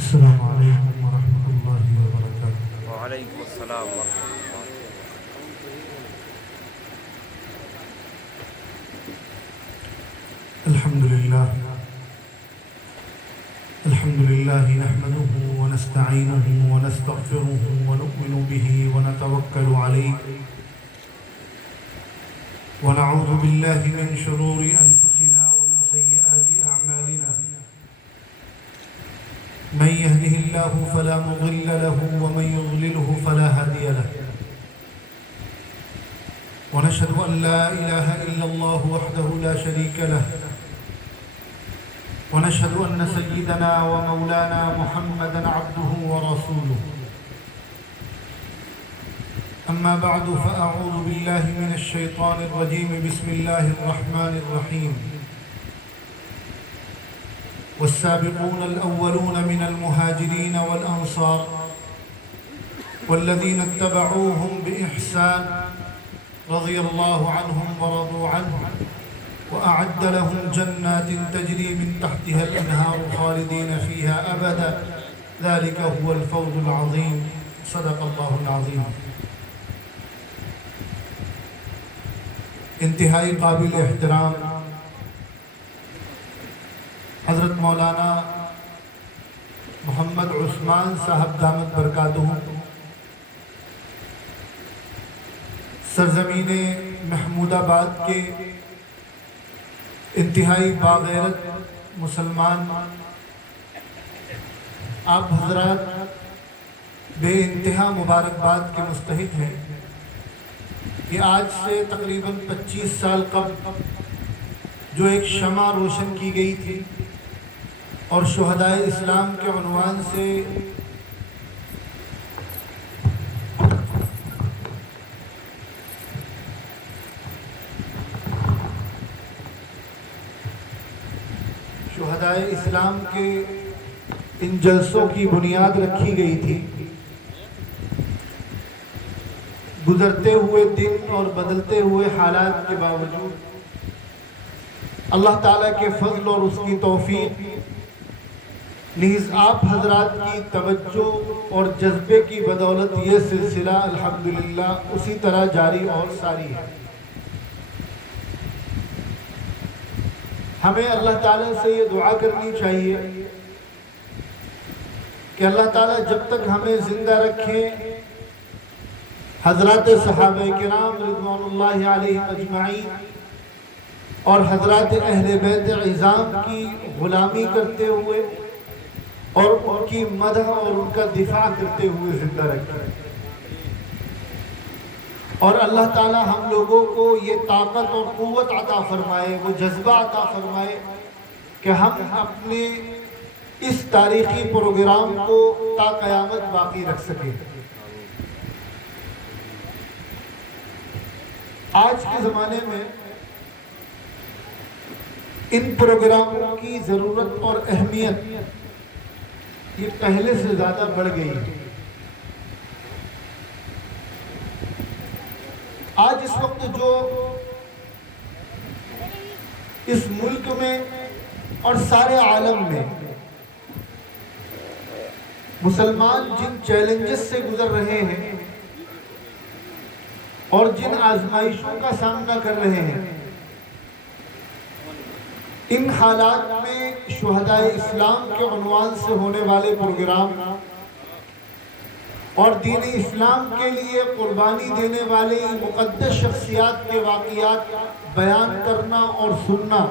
السلام علیکم ورحمۃ اللہ وبرکاتہ۔ وعلیکم السلام ورحمۃ اللہ۔ الحمد للہ نحمده ونستعینه ونستغفره ونؤمن به ونتوکل علیہ ونعوذ باللہ من شرور انفسنا ومن سیئات اعمالنا، من يهده الله فلا مضل له ومن يضلله فلا هادي له، ونشهد أن لا إله إلا الله وحده لا شريك له، ونشهد أن سيدنا ومولانا محمدا عبده ورسوله. أما بعد فأعوذ بالله من الشيطان الرجيم، بسم الله الرحمن الرحيم. والسابقون الأولون من المهاجرين والأنصار والذين اتبعوهم بإحسان رضي الله عنهم ورضوا عنه وأعد لهم جنات تجري من تحتها الأنهار خالدين فيها أبدا، ذلك هو الفوز العظيم. صدق الله العظيم. انتہائی قابل احترام حضرت مولانا محمد عثمان صاحب دامت برکاتہ سرزمین محمود آباد کے انتہائی باغیرت مسلمان، آپ حضرات بے انتہا مبارکباد کے مستحق ہیں کہ آج سے تقریباً 25 سال قبل جو ایک شمع روشن کی گئی تھی اور شہدائے اسلام کے عنوان سے شہدائے اسلام کے ان جلسوں کی بنیاد رکھی گئی تھی، گزرتے ہوئے دن اور بدلتے ہوئے حالات کے باوجود اللہ تعالیٰ کے فضل اور اس کی توفیق نیز آپ حضرات کی توجہ اور جذبے کی بدولت یہ سلسلہ الحمدللہ اسی طرح جاری اور ساری ہے۔ ہمیں اللہ تعالیٰ سے یہ دعا کرنی چاہیے کہ اللہ تعالیٰ جب تک ہمیں زندہ رکھیں حضرات صحابہ کرام رضوان اللہ علیہ اجمعین اور حضرات اہل بیت عظام کی غلامی کرتے ہوئے اور ان کی مدح اور ان کا دفاع کرتے ہوئے زندہ رکھیں، اور اللہ تعالی ہم لوگوں کو یہ طاقت اور قوت عطا فرمائے، وہ جذبہ عطا فرمائے کہ ہم اپنے اس تاریخی پروگرام کو تا قیامت باقی رکھ سکیں۔ آج کے زمانے میں ان پروگراموں کی ضرورت اور اہمیت یہ پہلے سے زیادہ بڑھ گئی ہے۔ آج اس وقت جو اس ملک میں اور سارے عالم میں مسلمان جن چیلنجز سے گزر رہے ہیں اور جن آزمائشوں کا سامنا کر رہے ہیں، ان حالات میں شہدائے اسلام کے عنوان سے ہونے والے پروگرام اور دین اسلام کے لیے قربانی دینے والے مقدس شخصیات کے واقعات بیان کرنا اور سننا،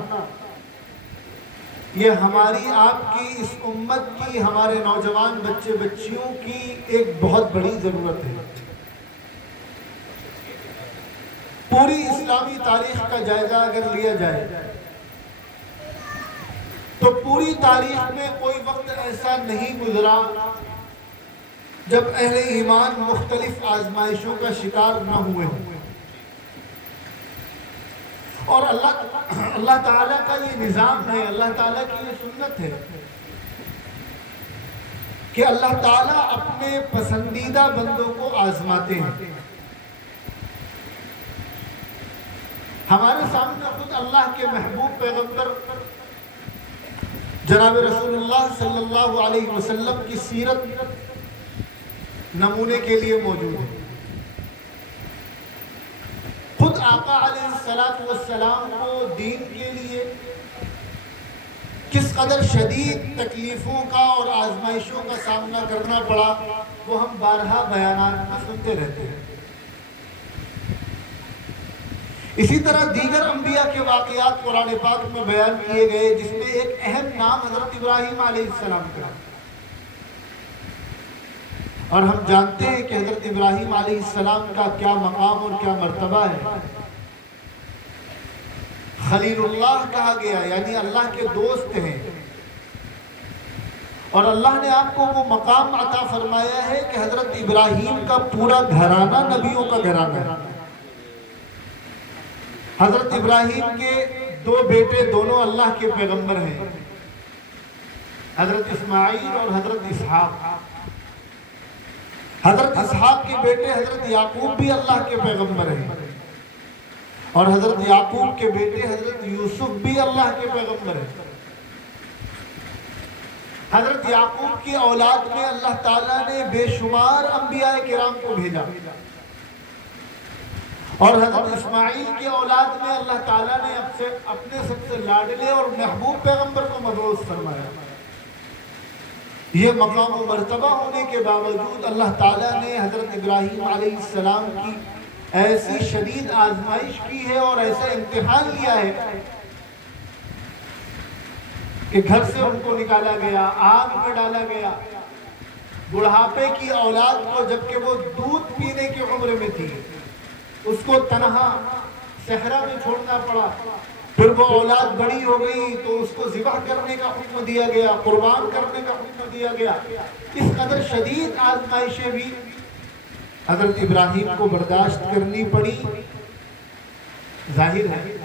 یہ ہماری آپ کی اس امت کی، ہمارے نوجوان بچے بچیوں کی ایک بہت بڑی ضرورت ہے۔ پوری اسلامی تاریخ کا جائزہ اگر لیا جائے تو پوری تاریخ میں کوئی وقت ایسا نہیں گزرا جب اہل ایمان مختلف آزمائشوں کا شکار نہ ہوئے ہوں، اور اللہ تعالیٰ کا یہ نظام ہے، اللہ تعالیٰ کی یہ سنت ہے کہ اللہ تعالیٰ اپنے پسندیدہ بندوں کو آزماتے ہیں۔ ہمارے سامنے خود اللہ کے محبوب پیغمبر جناب رسول اللہ صلی اللہ علیہ وسلم کی سیرت نمونے کے لیے موجود ہے۔ خود آقا علیہ السلام کو دین کے لیے کس قدر شدید تکلیفوں کا اور آزمائشوں کا سامنا کرنا پڑا وہ ہم بارہا بیانات میں سنتے رہتے ہیں۔ اسی طرح دیگر انبیاء کے واقعات قرآن پاک میں بیان کیے گئے، جس میں ایک اہم نام حضرت ابراہیم علیہ السلام کا ہے۔ اور ہم جانتے ہیں کہ حضرت ابراہیم علیہ السلام کا کیا مقام اور کیا مرتبہ ہے۔ خلیل اللہ کہا گیا، یعنی اللہ کے دوست ہیں، اور اللہ نے آپ کو وہ مقام عطا فرمایا ہے کہ حضرت ابراہیم کا پورا گھرانہ نبیوں کا گھرانہ ہے۔ حضرت ابراہیم کے دو بیٹے دونوں اللہ کے پیغمبر ہیں، حضرت اسماعیل اور حضرت اسحاق۔ حضرت اسحاق کے بیٹے حضرت یعقوب بھی اللہ کے پیغمبر ہیں، اور حضرت یعقوب کے بیٹے حضرت یوسف بھی اللہ کے پیغمبر ہیں۔ حضرت یعقوب کی اولاد میں اللہ تعالیٰ نے بے شمار انبیاء کرام کو بھیجا، اور حضرت اسماعیل کی اولاد میں اللہ تعالیٰ نے اپنے سب سے لاڈلے اور محبوب پیغمبر کو مبعوث فرمایا۔ یہ مقام و مرتبہ ہونے کے باوجود اللہ تعالیٰ نے حضرت ابراہیم علیہ السلام کی ایسی شدید آزمائش کی ہے اور ایسا امتحان لیا ہے کہ گھر سے ان کو نکالا گیا، آگ میں ڈالا گیا، بڑھاپے کی اولاد کو جبکہ وہ دودھ پینے کی عمر میں تھی اس کو تنہا صحرا میں چھوڑنا پڑا۔ پھر وہ اولاد بڑی ہو گئی تو اس کو ذبح کرنے کا حکم دیا گیا، قربان کرنے کا حکم دیا گیا۔ اس قدر شدید آزمائشیں بھی حضرت ابراہیم کو برداشت کرنی پڑی۔ ظاہر ہے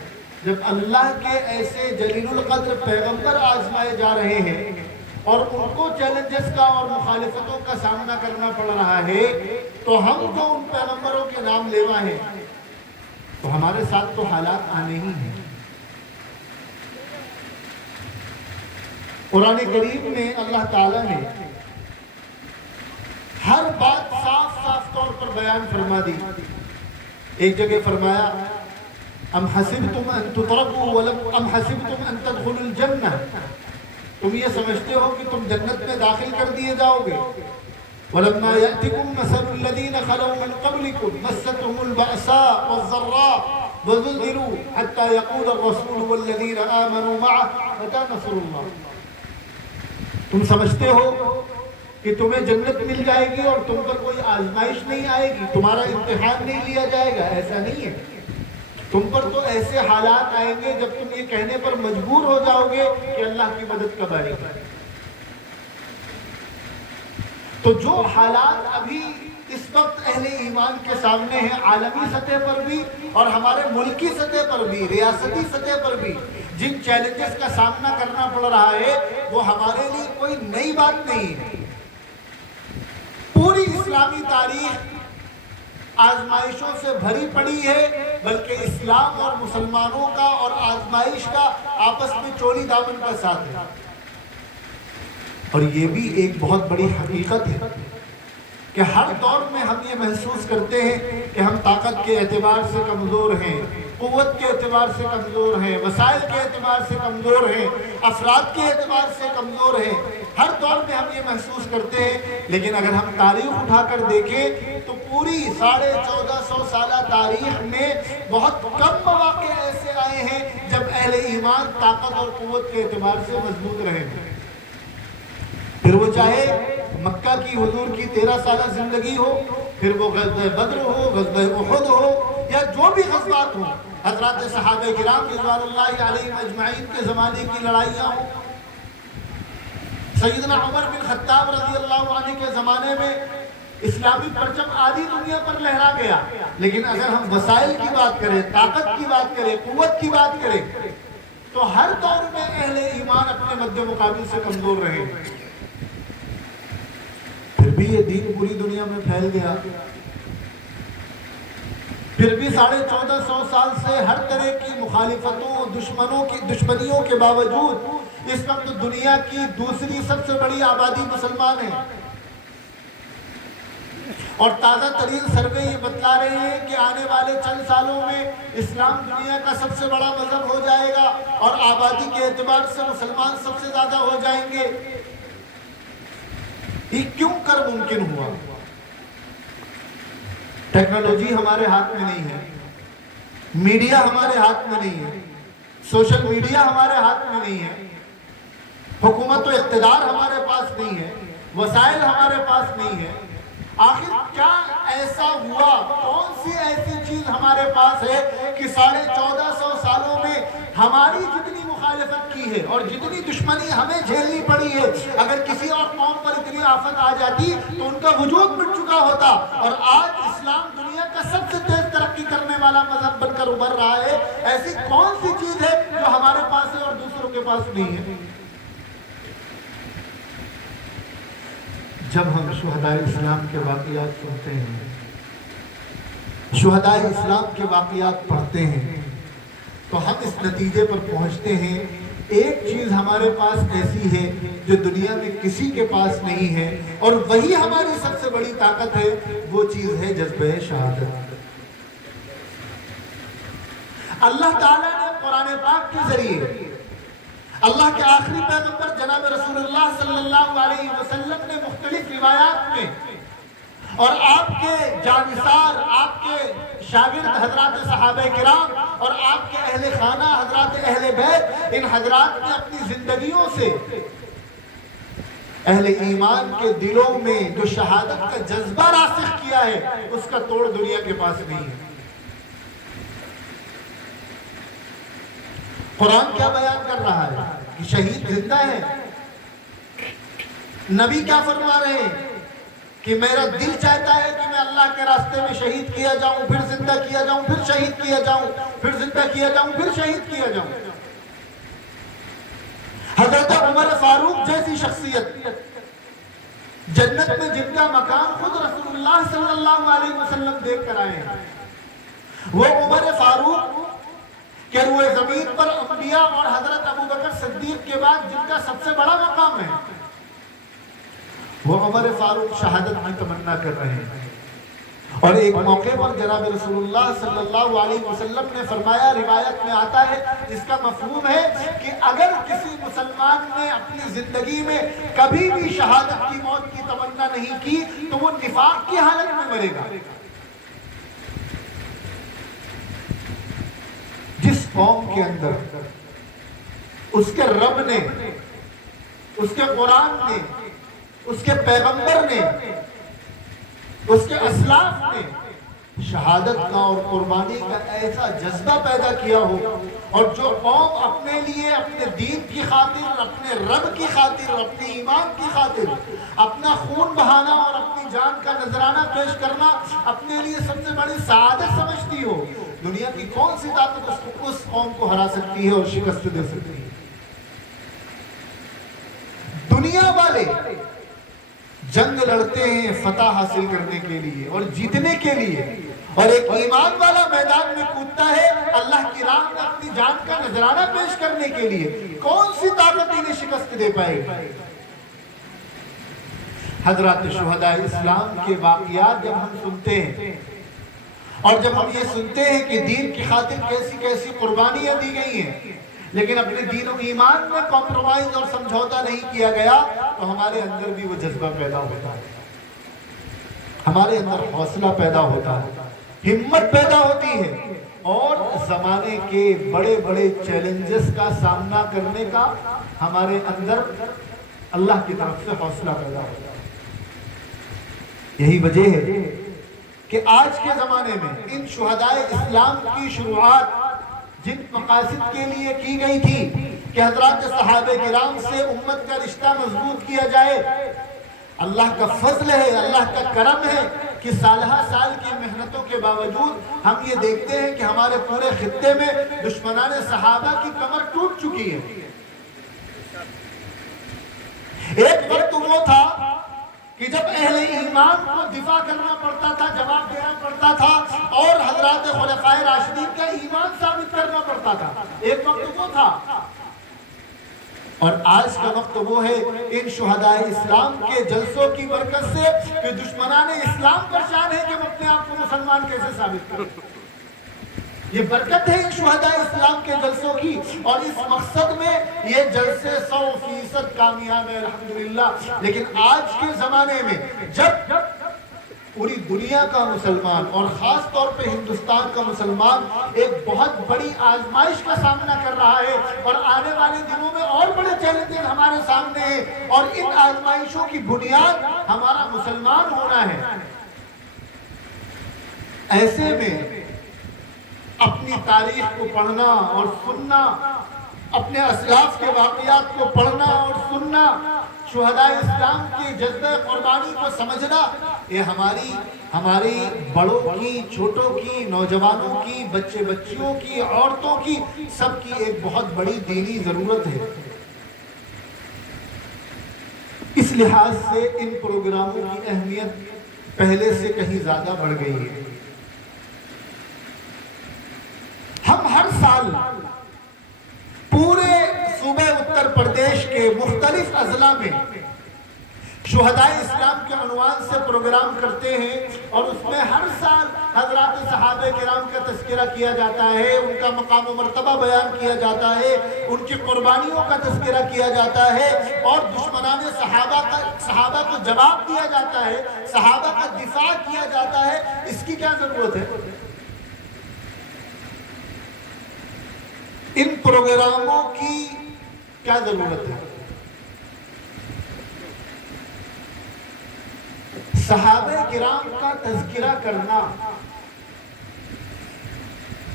جب اللہ کے ایسے جلیل القدر پیغمبر آزمائے جا رہے ہیں اور ان کو چیلنجز کا اور مخالفتوں کا سامنا کرنا پڑ رہا ہے، تو ہم جو ان پیغمبروں کے نام لیوا ہیں تو ہمارے ساتھ تو حالات آنے ہی ہیں۔ قرآن کریم میں اللہ تعالیٰ نے ہر بات صاف صاف طور پر بیان فرما دی۔ ایک جگہ فرمایا ام حسبتم ان تترکوا ام حسبتم ان تدخلوا الجنہ، تم یہ سمجھتے ہو کہ تم جنت میں داخل کر دیے جاؤ گے۔ ولما یأتکم مثل الذین خلوا من قبلکم مستهم البأساء والضراء وزلزلوا حتى يقول الرسول والذین آمنوا معه متى نصر اللہ۔ تم سمجھتے ہو کہ تمہیں جنت مل جائے گی اور تم پر کوئی آزمائش نہیں آئے گی، تمہارا امتحان نہیں لیا جائے گا، ایسا نہیں ہے۔ تم پر تو ایسے حالات آئیں گے جب تم یہ کہنے پر مجبور ہو جاؤ گے کہ اللہ کی مدد کب آئے گی۔ تو جو حالات ابھی اس وقت اہل ایمان کے سامنے ہیں، عالمی سطح پر بھی اور ہمارے ملکی سطح پر بھی، ریاستی سطح پر بھی جن چیلنجز کا سامنا کرنا پڑ رہا ہے وہ ہمارے لیے کوئی نئی بات نہیں ہے۔ پوری اسلامی تاریخ آزمائشوں سے بھری پڑی ہے، بلکہ اسلام اور مسلمانوں کا اور آزمائش کا آپس میں چولی دامن کا ساتھ ہے۔ اور یہ بھی ایک بہت بڑی حقیقت ہے کہ ہر دور میں ہم یہ محسوس کرتے ہیں کہ ہم طاقت کے اعتبار سے کمزور ہیں، قوت کے اعتبار سے کمزور ہیں، وسائل کے اعتبار سے کمزور ہیں، افراد کے اعتبار سے کمزور ہیں۔ ہر دور میں ہم یہ محسوس کرتے ہیں، لیکن اگر ہم تاریخ اٹھا کر دیکھیں تو پوری 1450 سالہ تاریخ میں بہت کم مواقع ایسے آئے ہیں جب اہل ایمان طاقت اور قوت کے اعتبار سے مضبوط رہے ہیں۔ پھر وہ چاہے مکہ کی حضور کی 13 سالہ زندگی ہو، پھر وہ غزوہ بدر ہو، غزوہ احد ہو، یا جو بھی غزوات ہوں، حضرات صحابہ کرام رضوان اللہ علیہم اجمعین کے زمانے کی لڑائیاں ہوں، سیدنا عمر بن خطاب رضی اللہ عنہ کے زمانے میں اسلامی پرچم آدھی دنیا پر لہرا گیا، لیکن اگر ہم وسائل کی بات کریں، طاقت کی بات کریں، قوت کی بات کریں تو ہر دور میں اہل ایمان اپنے مد مقابل سے کمزور رہے۔ پھر بھی یہ دین پوری دنیا میں پھیل گیا، پھر بھی 1450 سال سے ہر طرح کی مخالفتوں، دشمنیوں کے باوجود اس وقت دنیا کی دوسری سب سے بڑی آبادی مسلمان ہیں، اور تازہ ترین سروے یہ بتلا رہے ہیں کہ آنے والے چند سالوں میں اسلام دنیا کا سب سے بڑا مذہب ہو جائے گا اور آبادی کے اعتبار سے مسلمان سب سے زیادہ ہو جائیں گے۔ یہ کیوں کر ممکن ہوا؟ ٹیکنالوجی ہمارے ہاتھ میں نہیں ہے، میڈیا ہمارے ہاتھ میں نہیں ہے، سوشل میڈیا ہمارے ہاتھ میں نہیں ہے، حکومت و اقتدار ہمارے پاس نہیں ہے، وسائل ہمارے پاس نہیں ہے۔ آخر کیا ایسا ہوا، کون سی ایسی چیز ہمارے پاس ہے کہ 1450 سالوں میں ہماری جتنی مخالفت کی ہے اور جتنی دشمنی ہمیں جھیلنی پڑی ہے، اگر کسی اور قوم پر اتنی آفت آ جاتی تو ان کا وجود مٹ چکا ہوتا، اور آج اسلام دنیا کا سب سے تیز ترقی کرنے والا مذہب بن کر ابھر رہا ہے۔ ایسی کون سی چیز ہے جو ہمارے پاس ہے اور دوسروں کے پاس نہیں ہے؟ جب ہم شہدائے اسلام کے واقعات سنتے ہیں، شہدائے اسلام کے واقعات پڑھتے ہیں، تو ہم اس نتیجے پر پہنچتے ہیں ایک چیز ہمارے پاس ایسی ہے جو دنیا میں کسی کے پاس نہیں ہے، اور وہی ہماری سب سے بڑی طاقت ہے، وہ چیز ہے جذبہ شہادت۔ اللہ تعالیٰ نے قرآن پاک کے ذریعے اللہ کے آخری پیغمبر جناب رسول اللہ صلی اللہ علیہ وسلم نے مختلف روایات میں، اور آپ کے جانثار، آپ کے شاگرد حضرات صحابہ کرام اور آپ کے اہل خانہ حضرات اہل بیت، ان حضرات نے اپنی زندگیوں سے اہل ایمان کے دلوں میں جو شہادت کا جذبہ راسخ کیا ہے، اس کا توڑ دنیا کے پاس نہیں ہے۔ قرآن کیا بیان کر رہا ہے کہ شہید زندہ ہے، نبی کیا فرما رہے ہیں کہ میرا دل چاہتا ہے کہ میں اللہ کے راستے میں شہید کیا جاؤں، پھر زندہ کیا جاؤں، پھر شہید کیا جاؤں، پھر زندہ کیا جاؤں، پھر شہید کیا جاؤں۔ حضرت عمر فاروق جیسی شخصیت، جنت میں جن کا مقام خود رسول اللہ صلی اللہ علیہ وسلم دیکھ کر آئے ہیں، وہ عمر فاروق کہ روئے زمین پر انبیاء اور حضرت ابوبکر صدیق کے بعد جن کا سب سے بڑا مقام ہے، وہ عمر فاروق شہادت کی تمنا کر رہے ہیں۔ اور ایک موقع پر جناب رسول اللہ صلی اللہ علیہ وسلم نے فرمایا، روایت میں آتا ہے، جس کا مفہوم ہے کہ اگر کسی مسلمان نے اپنی زندگی میں کبھی بھی شہادت کی موت کی تمنا نہیں کی تو وہ نفاق کی حالت میں مرے گا۔ جس قوم کے اندر اس کے رب نے، اس کے قرآن نے، اس کے پیغمبر نے، اس کے اسلاف نے شہادت کا اور قربانی کا ایسا جذبہ پیدا کیا ہو، اور جو قوم اپنے لیے، اپنے دین کی خاطر، اپنے رب کی خاطر، اپنے ایمان کی خاطر اپنا خون بہانا اور اپنی جان کا نذرانہ پیش کرنا اپنے لیے سب سے بڑی سعادت سمجھتی ہو، دنیا کی کون سی طاقت اس قوم کو ہرا سکتی ہے اور شکست دے سکتی ہے؟ دنیا والے جنگ لڑتے ہیں فتح حاصل کرنے کے لیے اور جیتنے کے لیے، اور ایک ایمان والا میدان میں کودتا ہے اللہ کی راہ میں اپنی جان کا نذرانہ پیش کرنے کے لیے۔ کون سی طاقت انہیں شکست دے پائے گی؟ حضرات شہداء اسلام کے واقعات جب ہم سنتے ہیں، اور جب ہم یہ سنتے ہیں کہ دین کی خاطر کیسی کیسی قربانیاں دی گئی ہیں، لیکن اپنے دین و ایمان میں کمپرومائز اور سمجھوتا نہیں کیا گیا، تو ہمارے اندر بھی وہ جذبہ پیدا ہوتا ہے، ہمارے اندر حوصلہ پیدا ہوتا ہے، ہمت پیدا ہوتی ہے، اور زمانے کے بڑے بڑے چیلنجز کا سامنا کرنے کا ہمارے اندر اللہ کی طرف سے حوصلہ پیدا ہوتا ہے۔ یہی وجہ ہے کہ آج کے زمانے میں ان شہدائے اسلام کی شروعات جن مقاصد کے لیے کی گئی تھی کہ حضرات صحابہ کرام سے امت کا رشتہ مضبوط کیا جائے، اللہ کا فضل ہے، اللہ کا کرم ہے کہ سالہ سال کی محنتوں کے باوجود ہم یہ دیکھتے ہیں کہ ہمارے پورے خطے میں دشمنان صحابہ کی کمر ٹوٹ چکی ہے۔ ایک وقت وہ تھا کہ جب اہل ایمان کو دفاع کرنا پڑتا تھا، جواب دینا پڑتا تھا، اور حضرات خلفائے راشدین کا ایمان ثابت کرنا پڑتا تھا۔ ایک وقت وہ تھا اور آج کا وقت وہ ہے ان شہداء اسلام کے جلسوں کی برکت سے کہ دشمنان اسلام پر شان ہے کہ ہم اپنے آپ کو مسلمان کیسے ثابت کریں. یہ برکت ہے ان شہداء اسلام کے جلسوں کی، اور اس مقصد میں یہ جلسے 100% کامیاب ہے الحمدللہ. لیکن آج کے زمانے میں جب پوری دنیا کا مسلمان اور خاص طور پہ ہندوستان کا مسلمان ایک بہت بڑی آزمائش کا سامنا کر رہا ہے، اور آنے والے دنوں میں اور بڑے چیلنجز ہمارے سامنے ہیں، اور ان آزمائشوں کی بنیاد ہمارا مسلمان ہونا ہے، ایسے میں اپنی تاریخ کو پڑھنا اور سننا، اپنے اسلاف کے واقعات کو پڑھنا اور سننا، شہداء اسلام کی جذبہ قربانی کو سمجھنا، یہ ہماری بڑوں کی، چھوٹوں کی، نوجوانوں کی، بچے بچیوں کی، عورتوں کی، سب کی ایک بہت بڑی دینی ضرورت ہے. اس لحاظ سے ان پروگراموں کی اہمیت پہلے سے کہیں زیادہ بڑھ گئی ہے. ہم ہر سال پورے صوبہ اتر پردیش کے مختلف اضلاع میں شہداء اسلام کے عنوان سے پروگرام کرتے ہیں، اور اس میں ہر سال حضرات صحابہ کرام کا تذکرہ کیا جاتا ہے، ان کا مقام و مرتبہ بیان کیا جاتا ہے، ان کی قربانیوں کا تذکرہ کیا جاتا ہے، اور دشمنان صحابہ کو جواب دیا جاتا ہے، صحابہ کا دفاع کیا جاتا ہے. اس کی کیا ضرورت ہے؟ ان پروگراموں کی کیا ضرورت ہے؟ صحابہ کرام کا تذکرہ کرنا،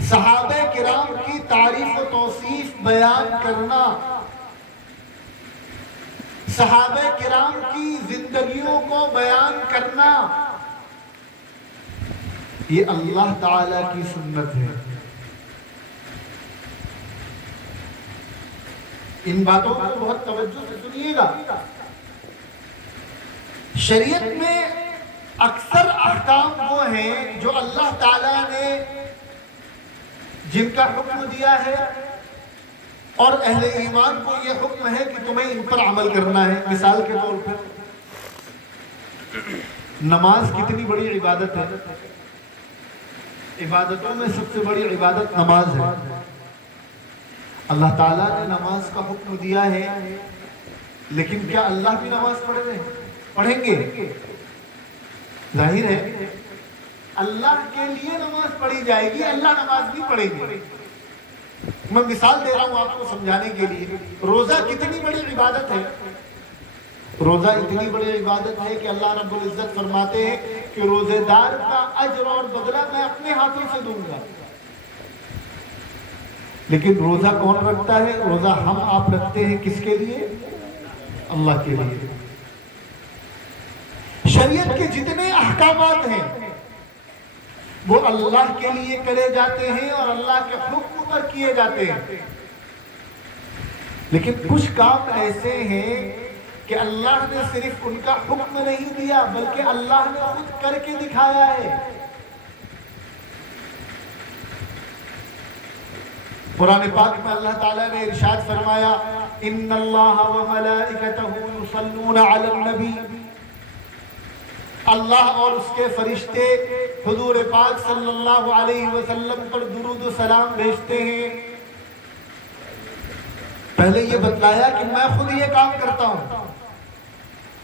صحابہ کرام کی تعریف و توصیف بیان کرنا، صحابہ کرام کی زندگیوں کو بیان کرنا، یہ اللہ تعالی کی سنت ہے. ان باتوں کو بہت توجہ سے سنیے گا. شریعت میں اکثر احکام وہ ہیں جو اللہ تعالیٰ نے جن کا حکم دیا ہے، اور اہل ایمان کو یہ حکم ہے کہ تمہیں ان پر عمل کرنا ہے. مثال کے طور پر نماز کتنی بڑی عبادت ہے. عبادتوں میں سب سے بڑی عبادت نماز ہے. اللہ تعالیٰ نے نماز کا حکم دیا ہے، لیکن کیا اللہ بھی نماز پڑھیں گے؟ ظاہر ہے اللہ کے لیے نماز پڑھی جائے گی، اللہ نماز نہیں پڑھے گی. میں مثال دے رہا ہوں آپ کو سمجھانے کے لیے. روزہ کتنی بڑی عبادت ہے. روزہ اتنی بڑی عبادت ہے کہ اللہ رب العزت فرماتے ہیں کہ روزے دار کا اجر اور بدلہ میں اپنے ہاتھوں سے دوں گا. لیکن روزہ کون رکھتا ہے؟ روزہ ہم آپ رکھتے ہیں کس کے لیے؟ اللہ کے لیے. شریعت کے جتنے احکامات ہیں وہ اللہ کے لیے کرے جاتے ہیں اور اللہ کے حکم پر کیے جاتے ہیں. لیکن کچھ کام ایسے ہیں کہ اللہ نے صرف ان کا حکم نہیں دیا بلکہ اللہ نے خود کر کے دکھایا ہے. قرآن پاک میں اللہ تعالیٰ نے ارشاد فرمایا ان اللہ وملائکتہ یصلون علی النبی. اللہ اور اس کے فرشتے حضور پاک صلی اللہ علیہ وسلم پر درود و سلام بھیجتے ہیں. پہلے یہ بتلایا کہ میں خود یہ کام کرتا ہوں،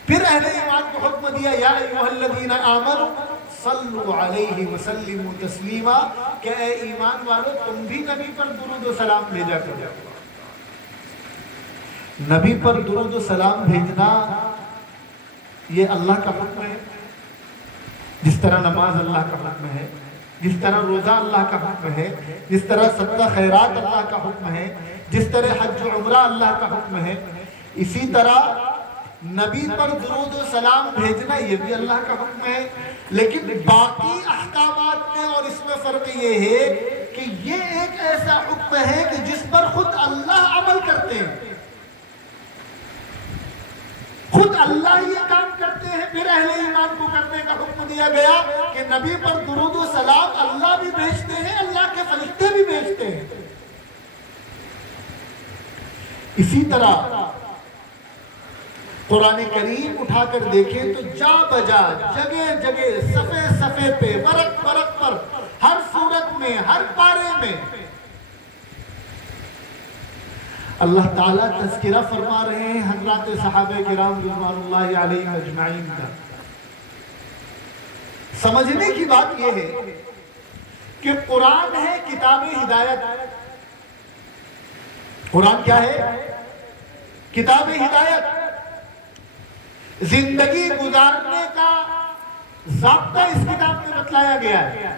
پھر اہل ایمان کو حکم دیا یا ایھا الذین آمنوا صلو علیہ وسلموا تسلیما کہ اے ایمان والو تم بھی نبی پر درود و سلام بھیجا کرو. نبی پر درود و سلام بھیجنا یہ اللہ کا حکم ہے. جس طرح نماز اللہ کا حکم ہے، جس طرح روزہ اللہ کا حکم ہے، جس طرح صدقہ خیرات اللہ کا حکم ہے، جس طرح حج و عمرہ اللہ کا حکم ہے، اسی طرح نبی پر درود و سلام بھیجنا یہ بھی اللہ کا حکم ہے. لیکن باقی احکامات میں اور اس میں فرق یہ ہے کہ یہ ایک ایسا حکم ہے کہ جس پر خود اللہ عمل کرتے ہیں، خود اللہ یہ کام کرتے ہیں. پھر اہل ایمان کو کرنے کا حکم دیا گیا کہ نبی پر درود و سلام اللہ بھی بھیجتے ہیں، اللہ کے فرشتے بھی بھیجتے ہیں. اسی طرح قرآن کریم اٹھا کر دیکھیں تو جا بجا جگہ جگہ صفحے صفحے پہ ورق ورق پر ہر سورت میں ہر پارے میں اللہ تعالیٰ تذکرہ فرما رہے ہیں حضرات صحابہ کرام رضوان اللہ علیہم اجمعین کا۔ سمجھنے کی بات یہ ہے کہ قرآن ہے کتاب ہدایت۔ قرآن کیا ہے؟ کتاب ہدایت۔ زندگی گزارنے کا ضابطہ اس کتاب میں بتلایا گیا ہے،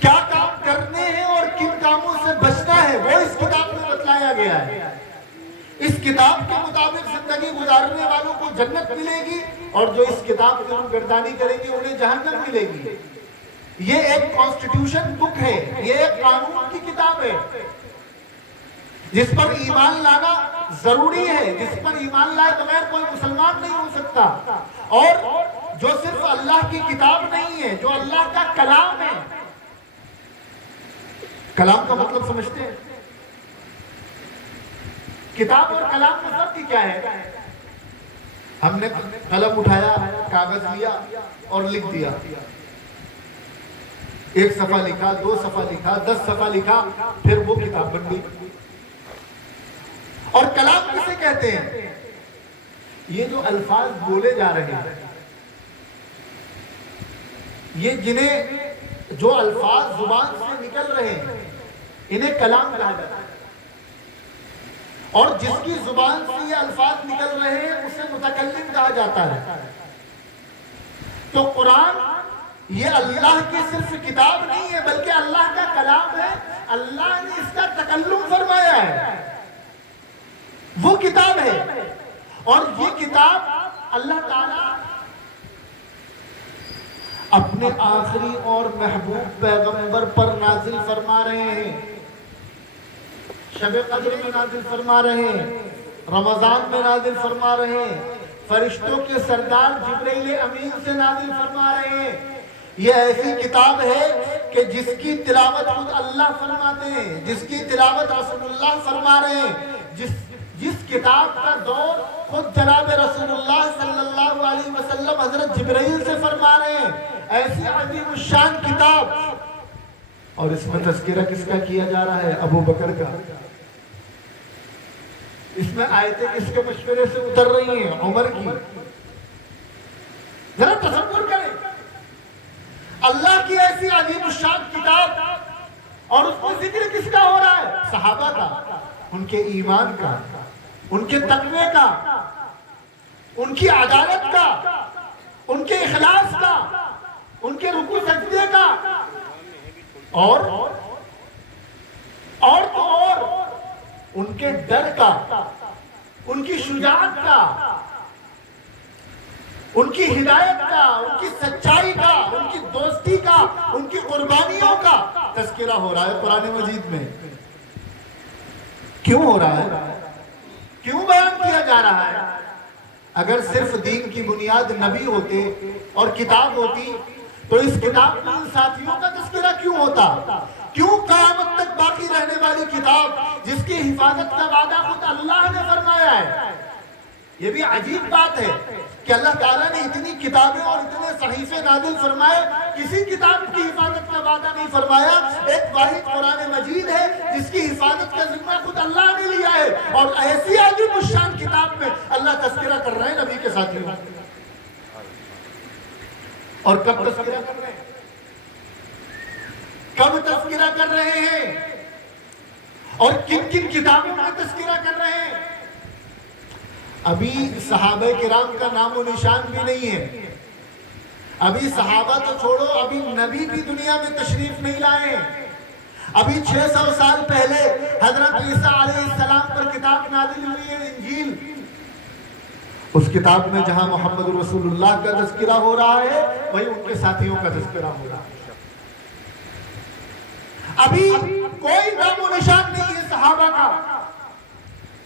کیا کام کرنے ہیں اور کن کاموں سے بچنا ہے وہ اس کتاب میں بتلایا گیا ہے۔ اس کتاب کے مطابق زندگی گزارنے والوں کو جنت ملے گی اور جو اس کتاب کی روگردانی کریں گے انہیں جہنم ملے گی۔ یہ ایک کانسٹیٹیوشن بک ہے، یہ ایک قانون کی کتاب ہے جس پر ایمان لانا ضروری ہے، جس پر ایمان لائے بغیر کوئی مسلمان نہیں ہو سکتا، اور جو صرف اللہ کی کتاب نہیں ہے، جو اللہ کا کلام ہے۔ کلام کا مطلب سمجھتے ہیں؟ کتاب اور کلام کا فرق کیا ہے؟ ہم نے قلم اٹھایا، کاغذ لیا اور لکھ دیا، ایک صفحہ لکھا، 2 صفحہ لکھا، 10 صفحہ لکھا، پھر وہ کتاب بن گئی۔ اور کلام کسے کہتے ہیں؟ یہ جو الفاظ بولے جا رہے ہیں، یہ جنہیں جو الفاظ زبان سے نکل رہے ہیں انہیں کلام کہا جاتا ہے، اور جس کی زبان سے یہ الفاظ نکل رہے ہیں اسے متکلم کہا جاتا ہے۔ تو قرآن یہ اللہ کی صرف کتاب نہیں ہے بلکہ اللہ کا کلام ہے، اللہ نے اس کا تکلم فرمایا ہے، وہ کتاب ہے۔ اور یہ کتاب اللہ تعالیٰ اپنے آخری اور محبوب پیغمبر پر نازل فرما رہے ہیں، شب قدر میں نازل فرما رہے ہیں، رمضان میں نازل فرما رہے ہیں، فرشتوں کے سردار جبرائیل امین سے نازل فرما رہے ہیں۔ یہ ایسی کتاب ہے کہ جس کی تلاوت خود اللہ فرماتے ہیں، جس کی تلاوت رسول اللہ فرما رہے ہیں، جس کتاب کا دور خود جناب رسول اللہ صلی اللہ علیہ وسلم حضرت جبرائیل سے فرما رہے ہیں۔ ایسی عظیم الشان کتاب، اور اس میں تذکرہ کس کا کیا جا رہا ہے؟ ابو بکر کا۔ اس میں آیتیں کس کے مشورے سے اتر رہی ہیں؟ عمر کی۔ ذرا تصور کریں، اللہ کی ایسی عظیم الشان کتاب، اور اس میں ذکر کس کا ہو رہا ہے؟ صحابہ کا، ان کے ایمان کا، ان کے تقوی کا، ان کی عدالت کا، ان کے اخلاص کا، ان کے رکوع سجدے کا، اور ان کے ڈر کا، ان کی شجاعت کا، ان کی ہدایت کا، ان کی سچائی کا، ان کی دوستی کا، ان کی قربانیوں کا تذکرہ ہو رہا ہے قرآن مجید میں۔ کیوں ہو رہا ہے؟ کیوں بیان کیا جا رہا ہے؟ اگر صرف دین کی بنیاد نبی ہوتے اور کتاب ہوتی تو اس کتاب میں ان ساتھیوں کا تذکرہ کیوں ہوتا؟ کیوں قیامت تک باقی رہنے والی کتاب جس کی حفاظت کا وعدہ خود اللہ نے فرمایا ہے؟ یہ بھی عجیب بات ہے کہ اللہ تعالیٰ نے اتنی کتابیں اور اتنے صحیفے نازل فرمائے، کسی کتاب کی حفاظت کا وعدہ نہیں فرمایا۔ ایک واحد قرآن مجید ہے جس کی حفاظت کا ذمہ خود اللہ نے لیا ہے، اور ایسی عظیم الشان کتاب میں اللہ تذکرہ کر رہے ہیں نبی کے ساتھیوں۔ اور کب تذکرہ کر رہے ہیں؟ کب تذکرہ کر رہے ہیں؟ اور کن کن کتابوں میں تذکرہ کر رہے ہیں؟ ابھی صحابہ کرام کا نام و نشان بھی نہیں ہے۔ ابھی صحابہ تو چھوڑو، ابھی نبی بھی دنیا میں تشریف نہیں لائے ہیں۔ ابھی 600 سال پہلے حضرت عیسیٰ علیہ السلام پر کتاب نازل ہوئی ہے، انجیل۔ اس کتاب میں جہاں محمد رسول اللہ کا تذکرہ ہو رہا ہے وہی ان کے ساتھیوں کا تذکرہ ہو رہا ہے۔ ابھی کوئی نام و نشان نہیں ہے صحابہ کا۔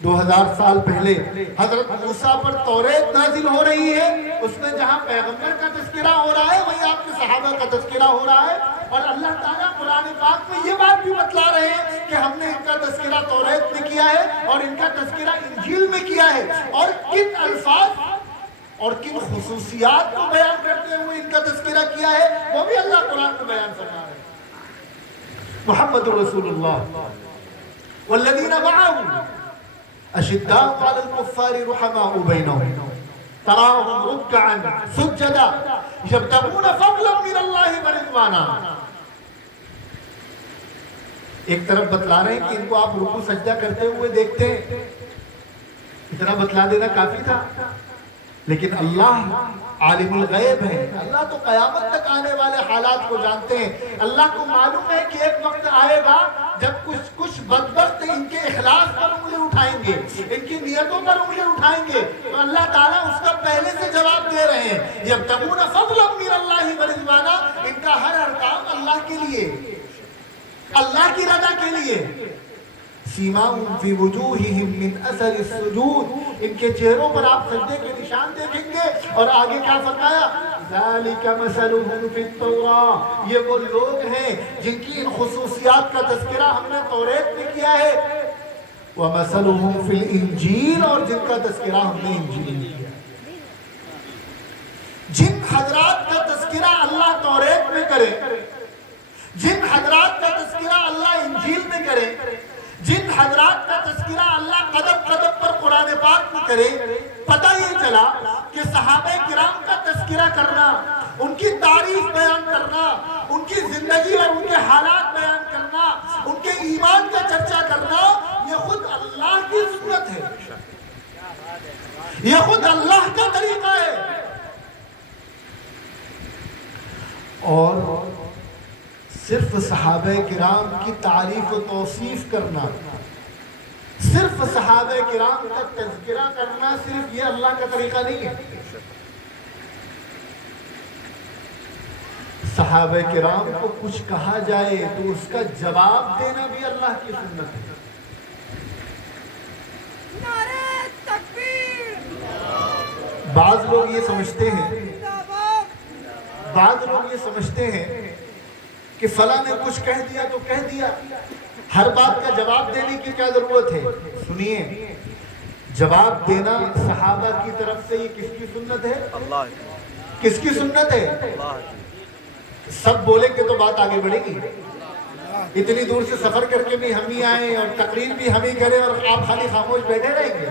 2000 سال پہلے حضرت موسیٰ پر توریت نازل ہو رہی ہے، اس میں جہاں پیغمبر کا تذکرہ ہو رہا ہے وہی آپ کے صحابہ کا تذکرہ ہو رہا ہے۔ اور اللہ تعالیٰ قرآن پاک میں یہ بات بھی بتلا رہے ہیں کہ ہم نے ان کا تذکرہ توریت میں کیا ہے اور ان کا تذکرہ انجیل میں کیا ہے، اور کن الفاظ اور کن خصوصیات کو بیان کرتے ہوئے ان کا تذکرہ کیا ہے وہ بھی اللہ قرآن میں بیان فرما رہے ہیں۔ محمد رسول اللہ والذین معه اشداء علی الکفار رحماء بینہم تراہم رکعا سجدا یبتغون فضلا من اللہ ورضوانا۔ ایک طرف بتلا رہے ہیں کہ ان کو آپ رکوع سجدہ کرتے ہوئے دیکھتے ہیں، اتنا بتلا دینا کافی تھا، لیکن اللہ عالم الغیب ہے، اللہ تو قیامت تک آنے والے حالات کو جانتے ہیں۔ اللہ کو معلوم ہے کہ ایک وقت آئے گا جب کچھ بدبخت ان کے اخلاص پر انگلی اٹھائیں گے، ان کی نیتوں پر انگلی اٹھائیں گے، تو اللہ تعالیٰ اس کا پہلے سے جواب دے رہے ہیں، یبتغون فضلا من اللہ ورضوانا، ان کا ہر کام اللہ کے لیے، اللہ کی رضا کے لیے۔ سیماہم فی وجوہہم من اثر السجود، ان کے چہروں پر آپ سجدے کے نشان دیکھیں گے، اور آگے کیا فرمایا، ذالک مثلہم فی التوراۃ، یہ وہ لوگ ہیں جن کی ان خصوصیات کا تذکرہ ہم نے توریت میں کیا ہے، ومثلہم فی الانجیل، اور جن کا تذکرہ ہم نے انجیل میں کیا۔ جن حضرات کا تذکرہ اللہ توریت میں کرے، جن حضرات کا تذکرہ اللہ انجیل میں کرے، جن حضرات کا تذکرہ اللہ قدم قدم پر قرآن پاک میں کرے، پتہ یہ چلا کہ صحابہ کرام کا تذکرہ کرنا، ان کی تعریف بیان کرنا، ان کی زندگی اور ان کے حالات بیان کرنا، ان کے ایمان کا چرچا کرنا، یہ خود اللہ کی سنت ہے، یہ خود اللہ کا طریقہ ہے۔ اور صرف صحابہ کرام کی تعریف و توصیف کرنا، صرف صحابہ کرام کا تذکرہ کرنا، صرف یہ اللہ کا طریقہ نہیں ہے۔ صحابہ کرام کو کچھ کہا جائے تو اس کا جواب دینا بھی اللہ کی سنت ہے۔ نعرہ تکبیر! بعض لوگ یہ سمجھتے ہیں، بعض لوگ یہ سمجھتے ہیں کہ فلاں نے کچھ کہہ دیا تو کہہ دیا، ہر بات کا جواب دینے کی کیا ضرورت ہے؟ سنیے، جواب دینا صحابہ کی طرف سے یہ کس کی سنت ہے؟ اللہ کس کی سنت ہے؟ اللہ سب بولیں گے تو بات آگے بڑھے گی۔ اتنی دور سے سفر کر کے بھی ہم ہی آئیں اور تقریر بھی ہم ہی کریں اور آپ خالی خاموش بیٹھے رہیں گے،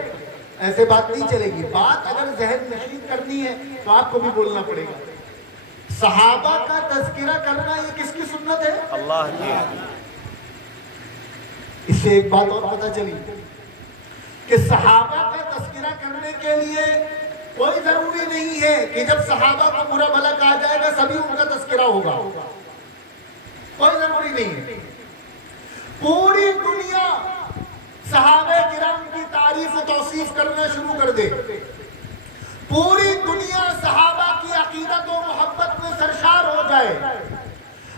ایسے بات نہیں چلے گی۔ بات اگر ذہن نشین کرنی ہے تو آپ کو بھی بولنا پڑے گا۔ صحابہ کا تذکرہ کرنا یہ کس کی سنت ہے؟ اللہ کی۔ اس سے ایک بات اور پتہ چلی کہ صحابہ کا تذکرہ کرنے کے لیے کوئی ضروری نہیں ہے کہ جب صحابہ کو برا بھلا کہا جائے گا سبھی ان کا تذکرہ ہوگا، کوئی ضروری نہیں ہے۔ پوری دنیا صحابہ کرام کی تعریف و توصیف کرنا شروع کر دے، پوری دنیا صحابہ کی عقیدت و محبت میں سرشار ہو جائے،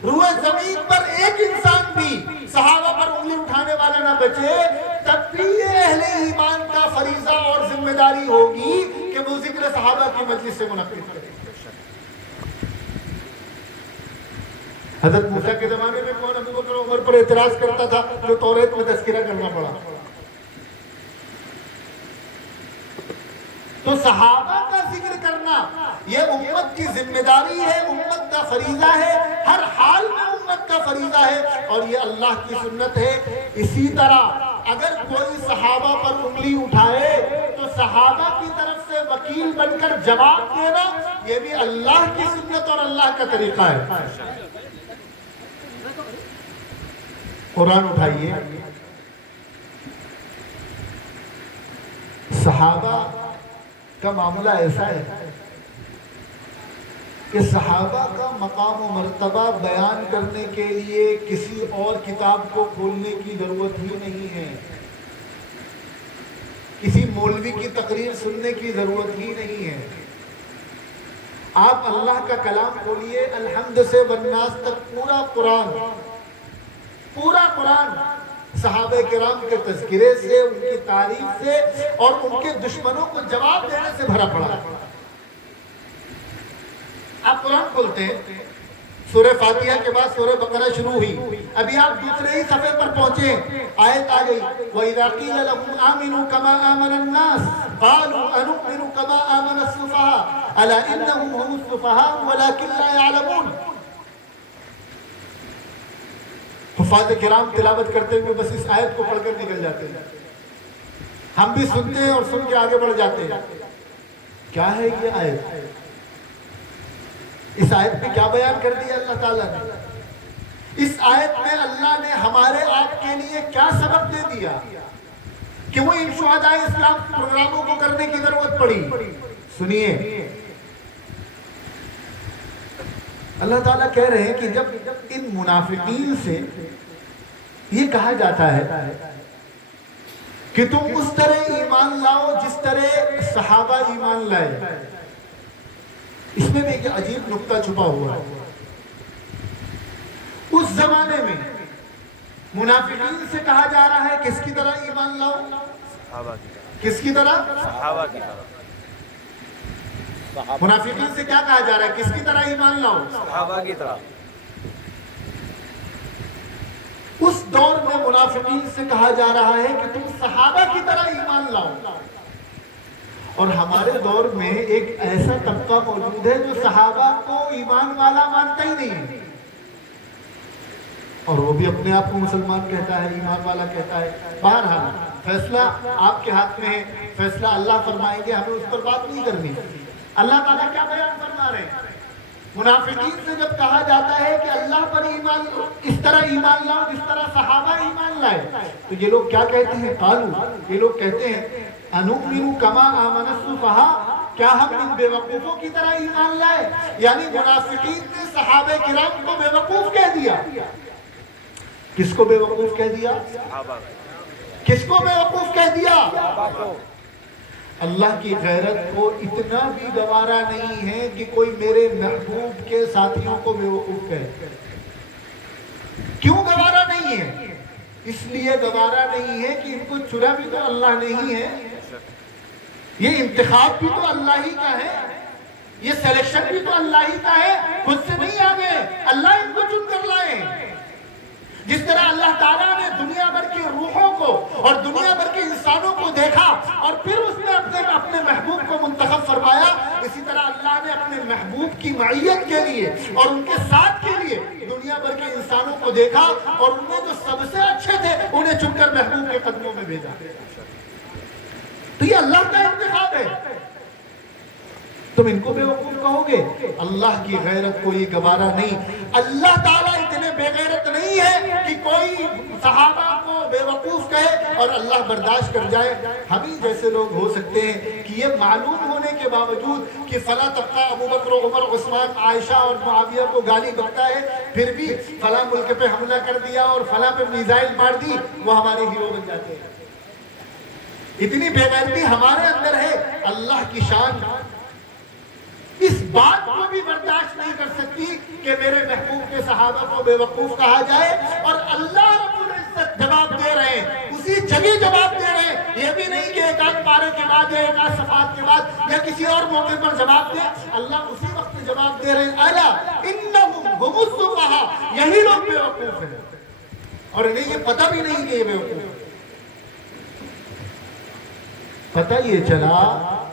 روئے زمین پر ایک انسان بھی صحابہ پر انگلی اٹھانے والا نہ بچے، تب بھی یہ اہل ایمان کا فریضہ اور ذمہ داری ہوگی کہ وہ ذکر صحابہ کی مجلس سے منعقد کرے۔ حضرت موسیٰ کے زمانے میں کون ابو بکر عمر پر اعتراض کرتا تھا جو توریت میں تذکرہ کرنا پڑا؟ تو صحابہ کا ذکر کرنا یہ امت کی ذمہ داری ہے، امت کا فریضہ ہے، ہر حال میں امت کا فریضہ ہے، اور یہ اللہ کی سنت ہے۔ اسی طرح اگر کوئی صحابہ پر انگلی اٹھائے تو صحابہ کی طرف سے وکیل بن کر جواب دینا یہ بھی اللہ کی سنت اور اللہ کا طریقہ ہے۔ قرآن اٹھائیے، صحابہ کا معاملہ ایسا ہے کہ صحابہ کا مقام و مرتبہ بیان کرنے کے لیے کسی اور کتاب کو کھولنے کی ضرورت ہی نہیں ہے، کسی مولوی کی تقریر سننے کی ضرورت ہی نہیں ہے۔ آپ اللہ کا کلام کھولیے، الحمد سے والناس تک پورا قرآن صحابہ کرام کے تذکرے سے، ان کی تعریف سے اور ان کے دشمنوں کو جواب دینے سے بھرا پڑا ہے۔ آپ قرآن کھولتے ہیں سورہ فاتحہ کے بعد سورہ بقرہ شروع ہوئی، ابھی آپ دوسرے ہی صفحے پر پہنچے، آیت آ گئی وَإِذَا قِيلَ لَهُمْ آمِنُوا كَمَا آمَنَ النَّاسُ قَالُوا أَنُؤْمِنُ كَمَا آمَنَ السُّفَهَاءُ أَلَا إِنَّهُمْ هُمُ السُّفَهَاءُ وَلَكِنْ لَا يَعْلَمُونَ۔ حفاظ کرام تلاوت کرتے ہوئے بس اس آیت کو پڑھ کر نکل جاتے ہیں، ہم بھی سنتے ہیں اور سن کے آگے بڑھ جاتے ہیں۔ کیا ہے یہ آیت؟ اس آیت میں کیا بیان کر دیا اللہ تعالیٰ نے؟ اس آیت میں اللہ نے ہمارے آپ کے لیے کیا سبق دے دیا کہ وہ ان شہداء اسلام پروگراموں کو کرنے کی ضرورت پڑی؟ سنیے، اللہ تعالیٰ کہہ رہے ہیں کہ جب ان منافقین سے یہ کہا جاتا ہے کہ تم اس طرح ایمان لاؤ جس طرح صحابہ ایمان لائے، اس میں بھی ایک عجیب نکتہ چھپا ہوا ہے۔ اس زمانے میں منافقین سے کہا جا رہا ہے کس کی طرح ایمان لاؤ؟ صحابہ کی طرف، کس کی طرح؟ صحابہ کی طرف، منافقین سے کیا کہا جا رہا ہے؟ کس کی طرح ایمان لاؤ؟ صحابہ کی طرف۔ اس دور میں منافقین سے کہا جا رہا ہے کہ تم صحابہ کی طرح ایمان لاؤ، اور ہمارے دور میں ایک ایسا طبقہ موجود ہے جو صحابہ کو ایمان والا مانتا ہی نہیں ہے، اور وہ بھی اپنے آپ کو مسلمان کہتا ہے، ایمان والا کہتا ہے۔ بہرحال فیصلہ آپ کے ہاتھ میں ہے، فیصلہ اللہ فرمائیں گے، ہمیں اس پر بات نہیں کرنی۔ اللہ تعالیٰ کیا بیان فرما رہے ہیں؟ منافقین سے جب کہا جاتا ہے کہ اللہ پر ایمان، اس طرح ایمان لاؤ جس طرح صحابہ ایمان لائے، تو یہ لوگ کیا کہتے ہیں؟ قالوا، یہ لوگ کہتے ہیں انؤمن کما آمن السفہاء، کیا ہم ان بے وقوفوں کی طرح ایمان لائے؟ یعنی منافقین نے صحابہ کرام کو بے وقوف کہہ دیا۔ کس کو بے وقوف کہہ دیا؟ صحابہ کس کو بے وقوف کہہ دیا؟ کو۔ اللہ کی غیرت کو اتنا بھی گوارا نہیں ہے کہ کوئی میرے محبوب کے ساتھیوں کو بے وقوف کہے۔ کیوں گوارا نہیں ہے؟ اس لیے گوارا نہیں ہے کہ ان کو چنا بھی تو اللہ نہیں ہے، یہ انتخاب بھی تو اللہ ہی کا ہے، یہ سلیکشن بھی تو اللہ ہی کا ہے، خود سے نہیں آگے اللہ ان کو چن کر لائے۔ جس طرح اللہ تعالیٰ نے دنیا بھر کی روحوں کو اور دنیا بھر کے انسانوں کو دیکھا اور پھر اس نے اپنے محبوب کو منتخب فرمایا، اسی طرح اللہ نے اپنے محبوب کی معیت کے لیے اور ان کے ساتھ کے لیے دنیا بھر کے انسانوں کو دیکھا اور ان میں جو سب سے اچھے تھے انہیں چن کر محبوب کے قدموں میں بھیجا۔ تو یہ اللہ کا انتخاب ہے، تم ان کو بے وقوف کہو گے؟ اللہ کی غیرت کو یہ گوارا نہیں۔ اللہ تعالیٰ اتنے بے غیرت نہیں ہے کہ کوئی صحابہ کو بے وقوف کہے اور اللہ برداشت کر جائے۔ ہم ہی جیسے لوگ ہو سکتے ہیں کہ یہ معلوم ہونے کے باوجود کہ فلاں طبقہ ابو بکر و عمر عثمان عائشہ اور معاویہ کو گالی بکتا ہے، پھر بھی فلاں ملک پہ حملہ کر دیا اور فلاں پہ میزائل مار دی، وہ ہمارے ہیرو بن جاتے ہیں۔ اتنی بے غیرتی ہمارے اندر ہے۔ اللہ کی شان اس بات کو بھی برداشت نہیں کر سکتی کہ میرے محبوب کے صحابہ کو بے وقوف کہا جائے، اور اللہ رب العزت جواب دے رہے ہیں، اسی جگہ جواب دے رہے ہیں۔ یہ بھی نہیں کہ ایک آدھ پارے کے بعد یا ایک آدھ صفحات کے بعد یا کسی اور موقع پر جواب دے، اللہ اسی وقت جواب دے رہے ہیں، الا انہم ہم السفہاء، یہی لوگ بے وقوف ہیں، اور انہیں یہ پتہ بھی نہیں کہ یہ بے وقوف ہیں۔ پتہ یہ چلا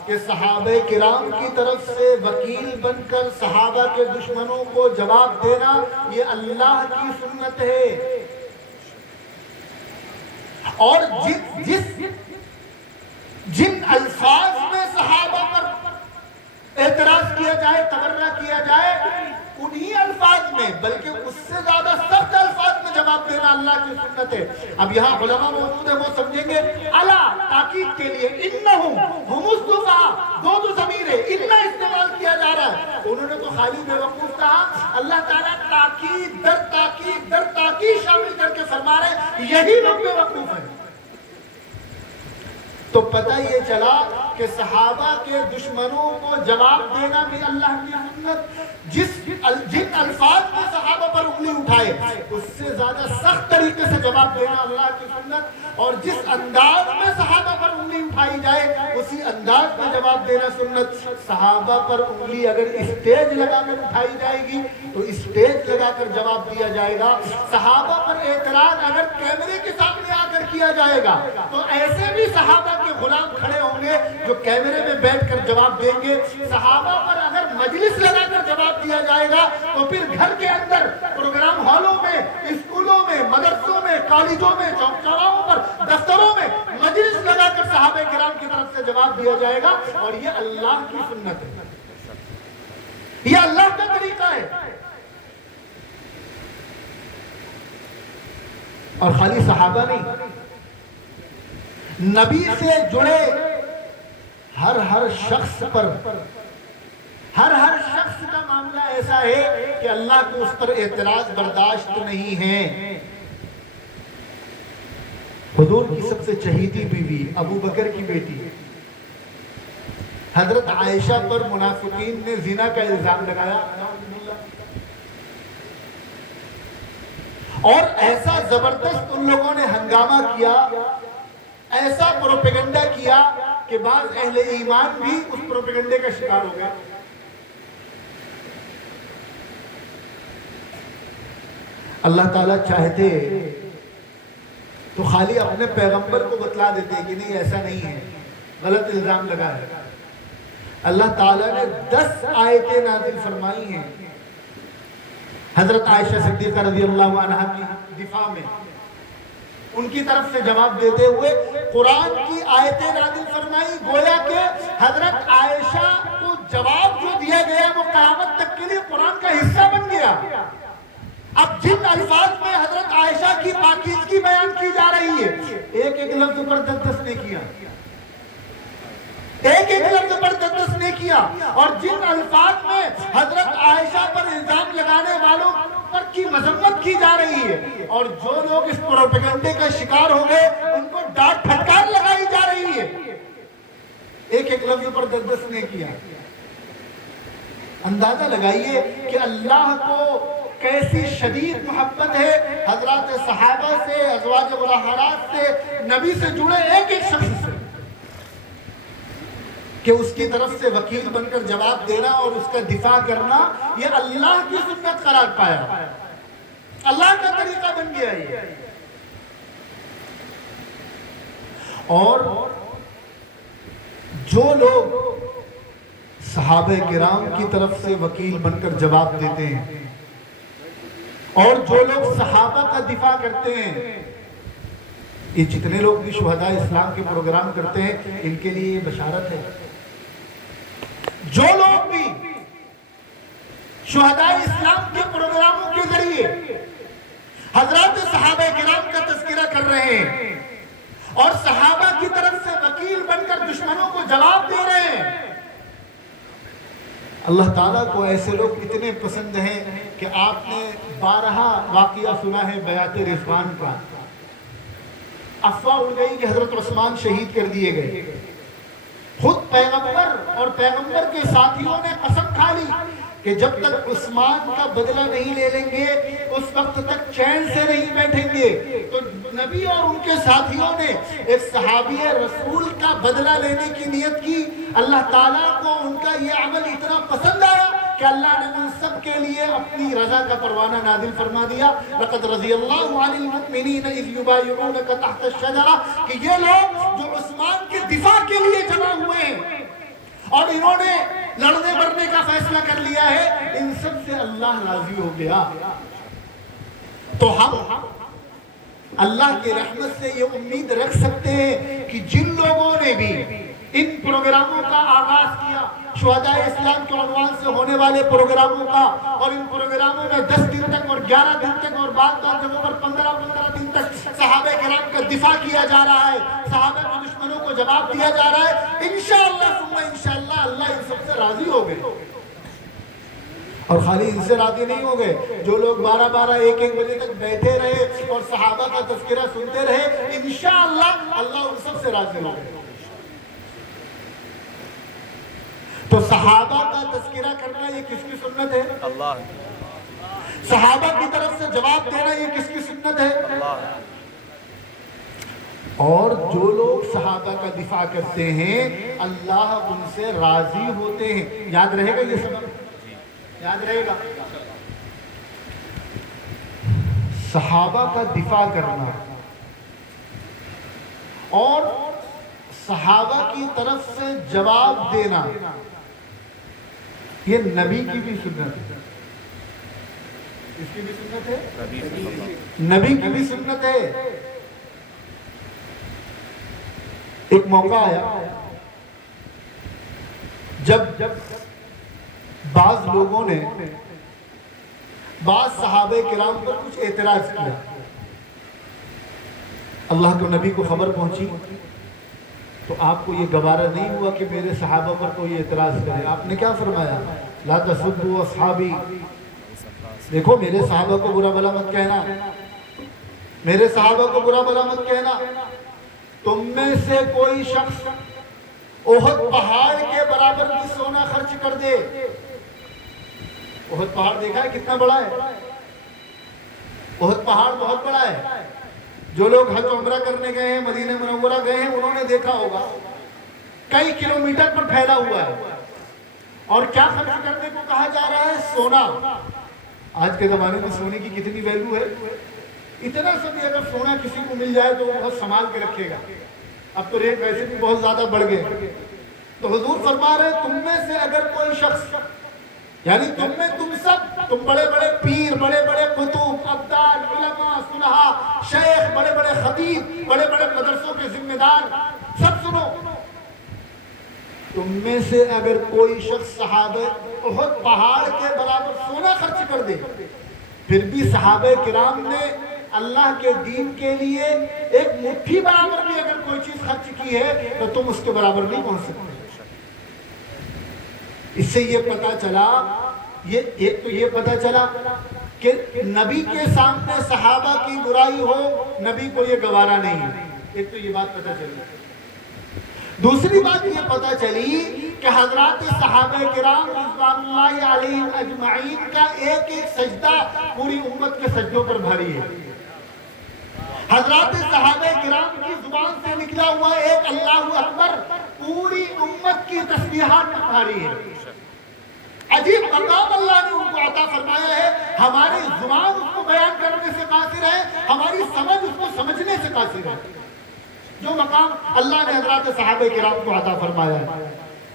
کہ صحابہ کرام کی طرف سے وکیل بن کر صحابہ کے دشمنوں کو جواب دینا یہ اللہ کی سنت ہے، اور جن الفاظ میں صحابہ پر اعتراض کیا جائے، تبرہ کیا جائے، انہی الفاظ میں بلکہ اس سے زیادہ سخت الفاظ میں جواب دینا اللہ کی سنت ہے۔ اب یہاں علماء موجود ہیں، وہ سمجھیں گے الا تاکید کے لیے انہم ہم السفہاء، دو ضمیر ہے، انہ استعمال کیا جا رہا ہے، انہوں نے تو خالی بے وقوف کہا، اللہ تعالیٰ تاکید در تاکید در تاکید شامل کر کے فرما رہے ہیں یہی لوگ بے وقوف ہیں۔ تو پتہ یہ چلا کہ صحابہ کے دشمنوں کو جواب دینا بھی اللہ کی سنت، جن الفاظ میں صحابہ پر انگلی اٹھائے اس سے زیادہ سخت طریقے سے جواب دینا اللہ کی سنت، اور جس انداز میں صحابہ پر انگلی اٹھائی جائے اسی انداز میں جواب دینا سنت۔ صحابہ پر انگلی اگر اسٹیج لگا کر اٹھائی جائے گی تو اسٹیج لگا کر جواب دیا جائے گا، صحابہ پر اعتراض اگر کیمرے کے سامنے آ کر کیا جائے گا تو ایسے بھی صحابہ کے غلام کھڑے ہوں گے جو کیمرے میں بیٹھ کر جواب دیں گے۔ صحابہ پر اگر مجلس لگا کر جواب دیا جائے گا تو پھر گھر کے اندر پروگرام ہالوں میں، اسکولوں میں، مدرسوں میں، کالجوں میں، چوک چوراہوں پر، دفتروں میں مجلس لگا کر صحابہ کرام کی طرف سے جواب دیا جائے گا، اور یہ اللہ کی سنت ہے، یہ اللہ کا طریقہ ہے۔ اور خالی صحابہ نہیں، نبی سے جڑے ہر شخص پر، ہر شخص کا معاملہ ایسا ہے کہ اللہ کو اس پر اعتراض برداشت نہیں ہے۔ حضور کی سب سے چہیتی بیوی ابو بکر کی بیٹی حضرت عائشہ پر منافقین نے زنا کا الزام لگایا، اور ایسا زبردست ان لوگوں نے ہنگامہ کیا، ایسا پروپیگنڈا کیا کہ بعض اہل ایمان بھی اس پروپیگنڈے کا شکار ہو گئے۔ اللہ تعالیٰ چاہتے تو خالی اپنے پیغمبر کو بتلا دیتے کہ نہیں ایسا نہیں ہے، غلط الزام لگا ہے۔ اللہ تعالیٰ نے 10 آیتیں نازل فرمائی ہیں حضرت عائشہ صدیقہ رضی اللہ عنہ کی دفاع میں، ان کی طرف سے جواب دیتے ہوئے قرآن کی آیتیں نازل فرمائی، گویا کہ حضرت عائشہ کو جواب جو دیا گیا وہ قیامت تک کے لیے قرآن کا حصہ بن گیا۔ اب جن الفاظ میں حضرت عائشہ کی پاکیزگی بیان کی جا رہی ہے، ایک لفظ پر 10 نے کیا، ایک لفظ پر 10 نے کیا، اور جن الفاظ میں حضرت عائشہ پر الزام لگانے والوں پر کی مذمت کی جا رہی ہے، اور جو لوگ اس پروپیگنڈے کا شکار ہو گئے ان کو ڈانٹ پھٹکار لگائی جا رہی ہے، ایک لفظ پر 10 نے کیا۔ اندازہ لگائیے کہ اللہ کو کیسی شدید محبت ہے حضرات صحابہ سے، ازواج مطہرات سے، نبی سے جڑے ایک شخص سے، کہ اس کی طرف سے وکیل بن کر جواب دینا اور اس کا دفاع کرنا یہ اللہ کی سنت قرار پایا، اللہ کا طریقہ بن گیا یہ۔ اور جو لوگ صحابہ کرام کی طرف سے وکیل بن کر جواب دیتے ہیں اور جو لوگ صحابہ کا دفاع کرتے ہیں، یہ جتنے لوگ بھی شہداء اسلام کے پروگرام کرتے ہیں ان کے لیے یہ بشارت ہے۔ جو لوگ بھی شہداء اسلام کے پروگراموں کے ذریعے حضرات صحابہ کرام کا تذکرہ کر رہے ہیں اور صحابہ کی طرف سے وکیل بن کر دشمنوں کو جواب دے رہے ہیں، اللہ تعالیٰ کو ایسے لوگ اتنے پسند ہیں کہ آپ نے 12 واقعہ سنا ہے بیعت رضوان کا۔ افواہ اڑ گئی کہ حضرت عثمان شہید کر دیے گئے، خود پیغمبر اور پیغمبر کے ساتھیوں نے قسم کھا لی کہ جب تک عثمان کا بدلہ نہیں لے لیں گے اس وقت تک چین سے نہیں بیٹھیں گے۔ تو نبی اور ان کے ساتھیوں نے ایک صحابی رسول کا بدلہ لینے کی نیت کی، اللہ تعالیٰ کو ان کا یہ عمل اتنا پسند آیا کہ اللہ نے ان سب کے لیے اپنی رضا کا پروانہ نازل فرما دیا۔ لقد رضی اللہ عن المؤمنین اذ یبایعونک تحت الشجرہ، کہ یہ لوگ جو عثمان کے دفاع کے لیے جمع ہوئے ہیں اور انہوں نے لڑنے مرنے کا فیصلہ کر لیا ہے، ان سب سے اللہ راضی ہو گیا۔ تو ہم اللہ کی رحمت سے یہ امید رکھ سکتے ہیں کہ جن لوگوں نے بھی ان پروگراموں کا آغاز کیا، شہداء اسلام کے عنوان سے ہونے والے پروگراموں کا، اور ان پروگراموں میں 10 دن تک اور 11 دن تک اور بعض جگہوں پر 15 دن تک صحابہ کرام کا دفاع کیا جا رہا ہے، صحابہ کے دشمنوں کو جواب دیا جا رہا ہے، انشاءاللہ ثم انشاءاللہ اللہ ان سب سے راضی ہو گئے۔ اور خالی ان سے راضی نہیں ہو گئے، جو لوگ 12 1 بجے تک بیٹھے رہے اور صحابہ کا تذکرہ سنتے رہے، انشاءاللہ اللہ ان سب سے راضی ہو گئے۔ تو صحابہ کا تذکرہ کرنا یہ کس کی سنت ہے؟ اللہ صحابہ کی طرف سے جواب دینا یہ کس کی سنت ہے؟ اللہ اور جو لوگ صحابہ کا دفاع کرتے ہیں اللہ ان سے راضی ہوتے ہیں. یاد رہے گا یہ سبب؟ یاد رہے گا؟ صحابہ کا دفاع کرنا اور صحابہ کی طرف سے جواب دینا یہ نبی کی بھی سنت ہے. اس کی بھی سنت ہے، نبی صلی اللہ نبی کی بھی سنت ہے. ایک موقع آیا جب بعض لوگوں نے بعض صحابہ کرام پر کچھ اعتراض کیا. اللہ کے نبی کو خبر پہنچی تو آپ کو یہ گوارا نہیں ہوا کہ میرے صحابہ پر کوئی اعتراض کرے. آپ نے کیا فرمایا؟ لا تسبوا اصحابی. دیکھو میرے صحابہ کو برا بھلا مت کہنا، میرے صحابہ کو برا بھلا مت کہنا. تم میں سے کوئی شخص احد پہاڑ کے برابر بھی سونا خرچ کر دے. احد پہاڑ دیکھا ہے کتنا بڑا ہے؟ احد پہاڑ بہت بڑا ہے. جو لوگ حج عمرہ کرنے گئے ہیں، مدینہ منورہ گئے ہیں، انہوں نے دیکھا ہوگا کئی کلومیٹر پر پھیلا ہوا ہے. اور کیا خرچ کرنے کو کہا جا رہا ہے؟ سونا. آج کے زمانے میں سونے کی کتنی ویلیو ہے؟ اتنا سا بھی اگر سونا کسی کو مل جائے تو وہ بہت سنبھال کے رکھے گا. اب تو ریٹ ویسے بھی بہت زیادہ بڑھ گئے. تو حضور فرما رہے تم میں سے اگر کوئی شخص، یعنی تم سب، تم بڑے بڑے پیر، بڑے بڑے قطب، ابدال، علماء، صلحاء، شیخ، بڑے بڑے خطیب، بڑے بڑے مدرسوں کے ذمہ دار، سب سنو. تم میں سے اگر کوئی شخص صحابہ احد پہاڑ کے برابر سونا خرچ کر دے، پھر بھی صحابہ کرام نے اللہ کے دین کے لیے ایک مٹھی برابر بھی اگر کوئی چیز خرچ کی ہے تو تم اس کے برابر نہیں پہنچ سکتے. اس سے یہ پتا چلا، ایک تو یہ پتا چلا کہ نبی کے سامنے صحابہ کی برائی ہو نبی کو یہ گوارا نہیں ہے. ایک تو یہ بات پتا چلی. دوسری بات یہ پتا چلی کہ حضرات صحابہ کرام رضوان اللہ علیہم اجمعین کا ایک ایک سجدہ پوری امت کے سجدوں پر بھاری ہے. حضرات صحابہ کرام کی زبان سے نکلا ہوا ایک اللہ اکبر پوری امت کی تسبیحات پر بھاری ہے. عجیب مقام اللہ نے ان کو عطا فرمایا ہے. ہماری زبان اس کو بیان کرنے سے قاصر ہے، ہماری سمجھ اس کو سمجھنے سے قاصر ہے. جو مقام اللہ نے حضرات صحابہ کرام کو عطا فرمایا ہے،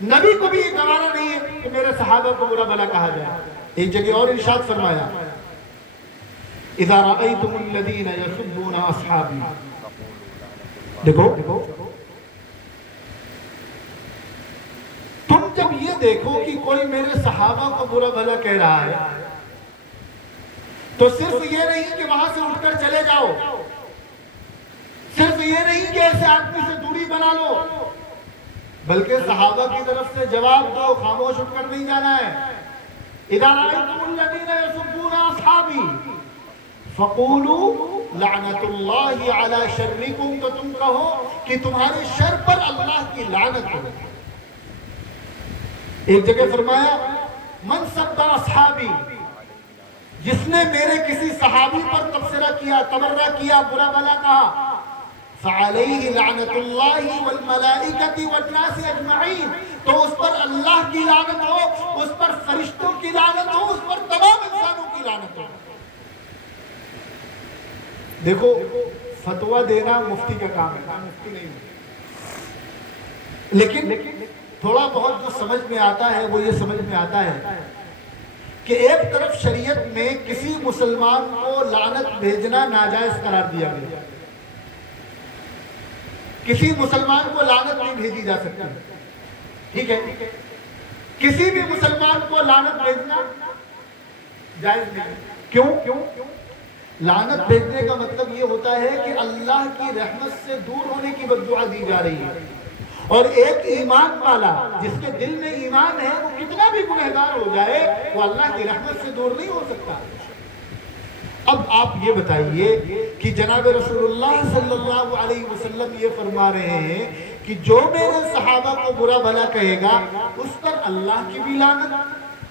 نبی کو بھی یہ گوارا نہیں ہے کہ میرے صحابہ کو برا بھلا کہا جائے. ایک جگہ اور ارشاد فرمایا اذا رأيتم الذين يسبون اصحابي. دیکھو تم جب یہ دیکھو کہ کوئی میرے صحابہ کو برا بھلا کہہ رہا ہے تو صرف یہ نہیں کہ وہاں سے اٹھ کر چلے جاؤ، صرف یہ نہیں کہ ایسے آدمی سے دوری بنا لو، بلکہ صحابہ کی طرف سے جواب دو. خاموش اٹھ کر نہیں جانا ہے. اذا رأيتم الذين يسبون اصحابي فقولوا لعنت اللہ علی شرکم. تو تم کہو کہ تمہارے شر پر اللہ کی لعنت ہو. ایک جگہ فرمایا من سب اصحابی، جس نے میرے کسی صحابی پر تبصرہ کیا، تبرہ کیا، برا بھلا کہا، فعلیہ لعنت اللہ والملائکۃ والناس اجمعین. تو اس پر اللہ کی لعنت ہو، اس پر فرشتوں کی لعنت ہو، اس پر تمام انسانوں کی لعنت ہو. دیکھو فتویٰ دینا مفتی کا کام ہے، مفتی نہیں ہے. لیکن تھوڑا بہت جو سمجھ میں آتا ہے وہ یہ سمجھ میں آتا ہے کہ ایک طرف شریعت میں کسی مسلمان کو لعنت بھیجنا ناجائز قرار دیا گیا. کسی مسلمان کو لعنت نہیں بھیجی جا سکتی. ٹھیک ہے، کسی بھی مسلمان کو لعنت بھیجنا جائز نہیں. کیوں؟ لعنت بھیجنے کا مطلب یہ ہوتا ہے کہ اللہ کی رحمت سے دور ہونے کی بددعا دی جا رہی ہے. اور ایک ایمان والا جس کے دل میں ایمان ہے وہ کتنا بھی گنہگار ہو جائے وہ اللہ کی رحمت سے دور نہیں ہو سکتا. اب آپ یہ بتائیے کہ جناب رسول اللہ صلی اللہ علیہ وسلم یہ فرما رہے ہیں کہ جو میرے صحابہ کو برا بھلا کہے گا اس پر اللہ کی بھی لعنت،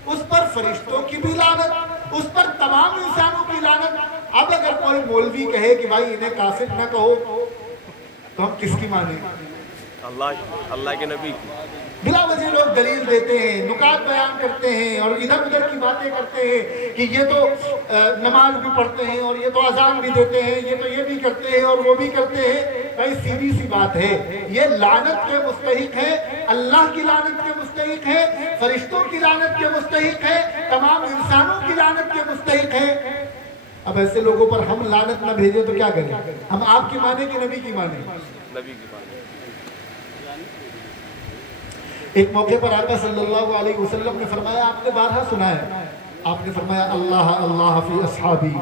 اس پر فرشتوں کی بھی لعنت، اس پر تمام انسانوں کی لعنت۔ اب اگر کوئی مولوی کہے کہ بھائی انہیں کافر نہ کہو تو ہم کس کی مانیں؟ اللہ کے نبی کی۔ بلا وجہ لوگ دلیل دیتے ہیں، نکات بیان کرتے ہیں اور ادھر ادھر کی باتیں کرتے ہیں کہ یہ تو نماز بھی پڑھتے ہیں اور یہ تو اذان بھی دیتے ہیں، یہ تو یہ بھی کرتے ہیں اور وہ بھی کرتے ہیں۔ بھائی سیدھی سی بات ہے، یہ لعنت کے مستحق ہے، اللہ کی لعنت کے مستحق ہے، فرشتوں کی لعنت کے مستحق ہے، تمام انسانوں کی لعنت کے مستحق ہے۔ اب ایسے لوگوں پر ہم لعنت نہ بھیجیں تو کیا کریں؟ ہم آپ کی مانیں کہ نبی کی مانیں؟ نبی کی بات۔ ایک موقع پر آقا صلی اللہ علیہ وسلم نے فرمایا، آپ نے بارہا سنا ہے، آپ نے فرمایا اللہ اللہ فی اصحابی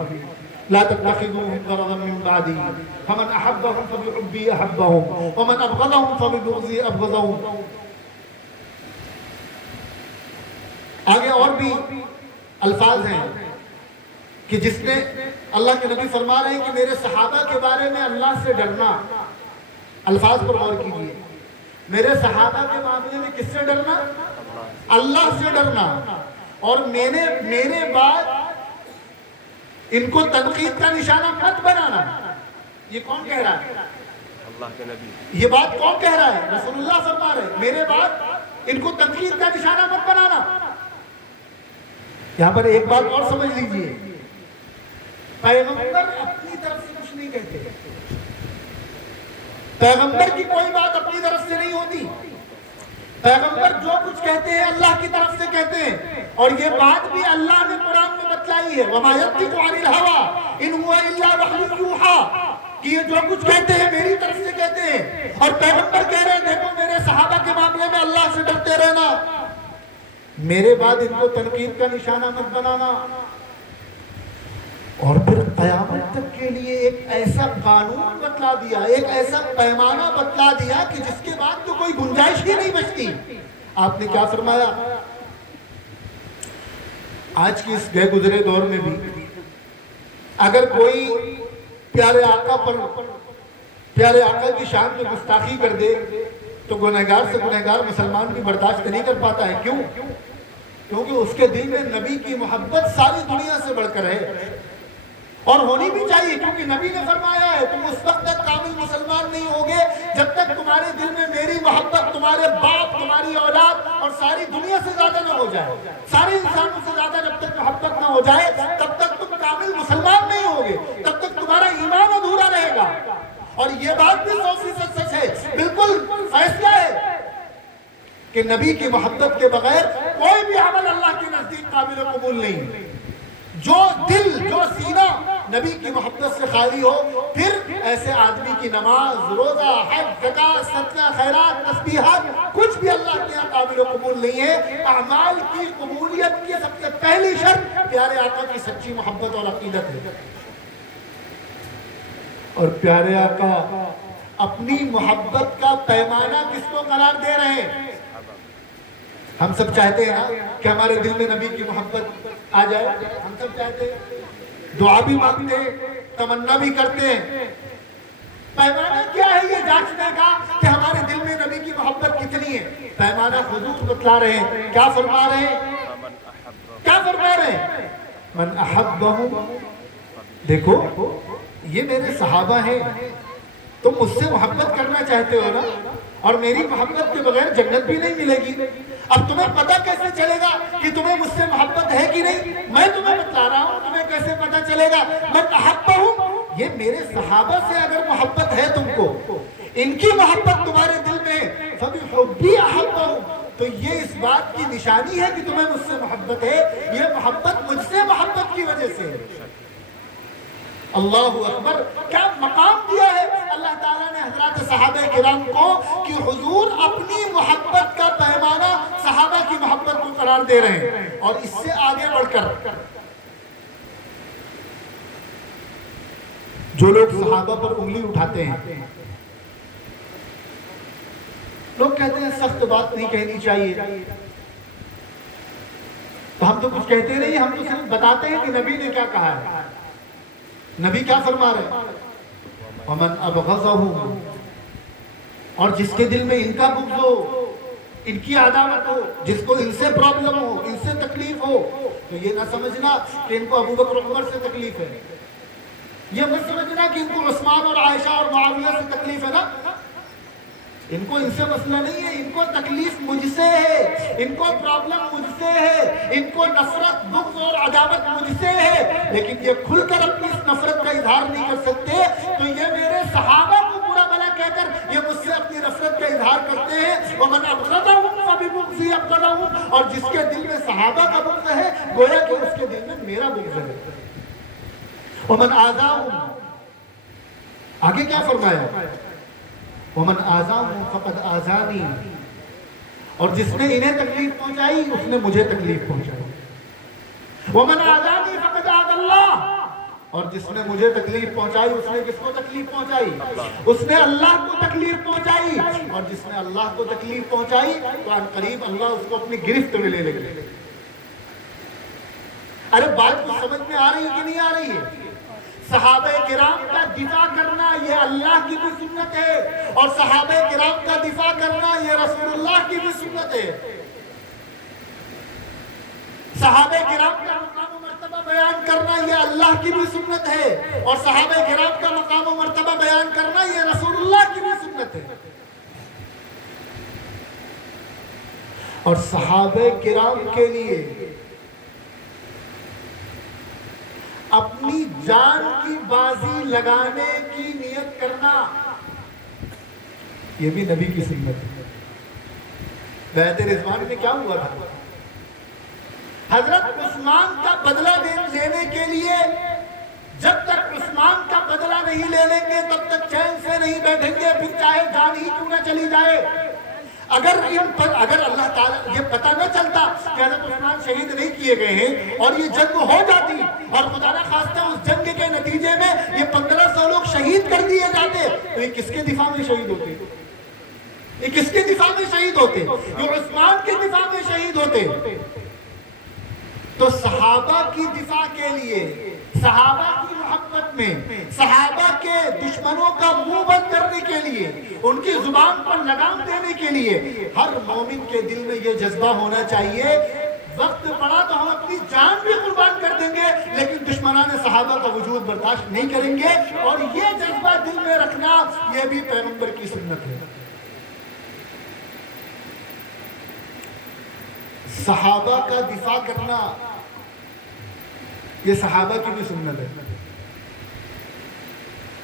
لا تتخذوهم غرضا من بعدی فمن احبهم فبحبی احبهم ومن ابغضهم فببغضی ابغضهم۔ آگے اور بھی الفاظ ہیں کہ جس نے اللہ کے نبی فرما رہے ہیں کہ میرے صحابہ کے بارے میں اللہ سے ڈرنا، الفاظ پر غور کیجیے، میرے صحابہ کے معاملے میں کس سے ڈرنا؟ اللہ سے ڈرنا، اور میرے بعد ان کو تنقید کا نشانہ مت بنانا۔ یہ کون کہہ رہا ہے؟ اللہ کے نبی۔ یہ بات کون کہہ رہا ہے؟ رسول اللہ فرما رہے ہیں میرے بعد ان کو تنقید کا نشانہ مت بنانا۔ یہاں پر ایک بات اور سمجھ لیجئے، پیغمبر اپنی طرف سے کچھ نہیں کہتے، پیغمبر کی کوئی بات اپنی طرف سے نہیں ہوتی، پیغمبر جو کچھ کہتے ہیں اللہ کی طرف سے کہتے ہیں، اور یہ بات بھی اللہ نے قرآن میں بتلائی ہے، وَمَا يَنطِقُ عَنِ الْهَوَىٰ إِنْ هُوَ إِلَّا وَحْيٌ يُوحَىٰ، کہ یہ جو کچھ کہتے ہیں میری طرف سے کہتے ہیں، اور پیغمبر کہہ رہے ہیں دیکھو میرے صحابہ کے معاملے میں اللہ سے ڈرتے رہنا، میرے بعد ان کو تنقید کا نشانہ مت بنانا۔ اور پھر قیامت تک کے لیے ایک ایسا قانون بتلا دیا، ایک ایسا پیمانہ بتلا دیا کہ جس کے بعد تو کوئی گنجائش ہی نہیں بچتی۔ آپ نے کیا فرمایا؟ آج کی اس گئے گزرے دور میں بھی اگر کوئی پیارے آقا پر، پیارے آقا کی شان میں گستاخی کر دے تو گنہگار سے گنہگار مسلمان بھی برداشت نہیں کر پاتا ہے۔ کیوں؟ کیونکہ اس کے دل میں نبی کی محبت ساری دنیا سے بڑھ کر ہے، اور ہونی بھی چاہیے، کیونکہ نبی نے فرمایا ہے تم اس وقت تک کامل مسلمان نہیں ہوگے جب تک تمہارے دل میں میری محبت تمہارے باپ، تمہاری اولاد اور ساری دنیا سے زیادہ نہ ہو جائے، سارے انسانوں سے زیادہ جب تک محبت نہ ہو جائے تب تک تم کامل مسلمان نہیں ہوگے، تب تک تمہارا ایمان ادھورا رہے گا۔ اور یہ بات بھی 100% سچ ہے، بالکل فیصلہ ہے کہ نبی کی محبت کے بغیر کوئی بھی عمل اللہ کے نزدیک قابل قبول نہیں۔ جو دل، جو سینہ نبی کی محبت سے خالی ہو، پھر ایسے آدمی کی نماز، روزہ، حج، زکوٰۃ، صدقہ، خیرات، تسبیحات کچھ بھی اللہ کے یہاں قابل و قبول نہیں ہے۔ اعمال کی قبولیت کی سب سے پہلی شرط پیارے آقا کی سچی محبت اور عقیدت ہے، اور پیارے آقا اپنی محبت کا پیمانہ کس کو قرار دے رہے ہیں؟ ہم سب چاہتے ہیں کہ ہمارے دل میں نبی کی محبت آ جائے، ہم سب چاہتے ہیں، دعا بھی مانگتے ہیں، تمنا بھی کرتے ہیں۔ پیمانہ کیا ہے یہ جانچنے کا کہ ہمارے دل میں نبی کی محبت کتنی ہے؟ پیمانہ حضور بتلا رہے ہیں، کیا فرما رہے ہیں؟ کیا فرما رہے ہیں؟ من احبہم، دیکھو یہ میرے صحابہ ہیں، تم مجھ سے محبت کرنا چاہتے ہو نا، اور میری محبت کے بغیر جنت بھی نہیں ملے گی۔ اب تمہیں پتہ کیسے چلے گا کہ تمہیں مجھ سے محبت ہے کہ نہیں؟ میں تمہیں بتلا رہا ہوں، تمہیں کیسے پتہ چلے گا؟ من احبہم، یہ میرے صحابہ سے اگر محبت ہے تم کو، ان کی محبت تمہارے دل میں فبحبی احبہم، تو یہ اس بات کی نشانی ہے کہ تمہیں مجھ سے محبت ہے، یہ محبت مجھ سے محبت کی وجہ سے ہے۔ اللہ اکبر، کیا مقام دیا ہے اللہ تعالیٰ نے حضرات صحابہ کرام کو کہ حضور اپنی محبت کا پیمانہ صحابہ کی محبت کو قرار دے رہے ہیں۔ اور اس سے آگے بڑھ کر جو لوگ صحابہ پر انگلی اٹھاتے ہیں، لوگ کہتے ہیں سخت بات نہیں کہنی چاہیے، تو ہم تو کچھ کہتے نہیں، ہم تو صرف بتاتے ہیں کہ نبی نے کیا کہا ہے۔ نبی کیا فرما رہے ہیں؟ وَمَنْ أَبْغَضَهُ، اور جس کے دل میں ان کا بغض ہو، ان کی عداوت ہو، جس کو ان سے پرابلم ہو، ان سے تکلیف ہو، تو یہ نہ سمجھنا کہ ان کو ابو بکر عمر سے تکلیف ہے، یہ مت سمجھنا کہ ان کو عثمان اور عائشہ اور معاویہ سے تکلیف ہے نا، ان کو ان سے مسئلہ نہیں ہے، ان کو تکلیف مجھ سے ہے، ان کو پرابلم مجھ سے ہے، ان کو نفرت، بغض اور عداوت مجھ سے ہے، لیکن یہ کھل کر اپنی اس نفرت کا اظہار نہیں کر سکتے، تو یہ میرے صحابہ کو برا بھلا کہہ کر یہ مجھ سے اپنی نفرت کا اظہار کرتے ہیں، وَمَنْ أَبْغَضَهُمْ فَبِبُغْضِهِ أَبْغَضَهُمْ، اور جس کے دل میں صحابہ کا بغض ہے گویا کہ اس کے دل میں میرا بغض ہے۔ وَمَنْ آذَاهُمْ، آگے کیا فرمایا؟ وَمَنْ آذَاهُمْ فَقَدْ آذَانِي، اور جس نے انہیں تکلیف پہنچائی اس نے مجھے تکلیف پہنچائی۔ وَمَنْ آذَانِي فَقَدْ آذَى اللَّهُ، اور جس نے مجھے تکلیف پہنچائی اس نے کس کو تکلیف پہنچائی؟ اس نے اللہ کو تکلیف پہنچائی، اور جس نے اللہ کو تکلیف پہنچائی تو ان قریب اللہ اس کو اپنی گرفت میں لے لے گا۔ ارے بات کو سمجھ میں آ رہی کہ نہیں آ رہی ہے؟ صحابہ کرام کا دفاع کرنا یہ اللہ کی بھی سنت ہے، اور صحابہ کرام کا دفاع کرنا یہ رسول اللہ کی بھی سنت ہے۔ صحابہ کرام کا مقام و مرتبہ بیان کرنا یہ اللہ کی بھی سنت ہے، اور صحابہ کرام کا مقام و مرتبہ بیان کرنا یہ رسول اللہ کی بھی سنت ہے۔ اور صحابہ کرام کے لیے اپنی جان کی بازی لگانے کی نیت کرنا یہ بھی نبی کی سنت ہے۔ بیعت رضوان میں کیا ہوا تھا؟ حضرت عثمان کا بدلہ لینے کے لیے جب تک عثمان کا بدلہ نہیں لے لیں گے تب تک چین سے نہیں بیٹھیں گے، پھر چاہے جان ہی کیوں نہ چلی جائے۔ اگر اللہ تعالیٰ یہ پتہ نہ چلتا کہ حضرت عثمان شہید نہیں کیے گئے ہیں اور یہ جنگ ہو جاتی اور خدا نہ خواستہ اس جنگ کے نتیجے میں یہ 1500 لوگ شہید کر دیے جاتے تو یہ کس کے دفاع میں شہید ہوتے؟ یہ کس کے دفاع میں شہید ہوتے؟ یہ عثمان کے دفاع میں شہید ہوتے۔ تو صحابہ کی دفاع کے لیے، صحابہ کی محبت میں، صحابہ کے دشمنوں کا منہ بند کرنے کے لیے، ان کی زبان پر لگام دینے کے لیے ہر مومن کے دل میں یہ جذبہ ہونا چاہیے وقت پڑا تو ہم اپنی جان بھی قربان کر دیں گے لیکن دشمنان صحابہ کا وجود برداشت نہیں کریں گے، اور یہ جذبہ دل میں رکھنا یہ بھی پیغمبر کی سنت ہے۔ صحابہ کا دفاع کرنا یہ صحابہ کی بھی سنت ہے۔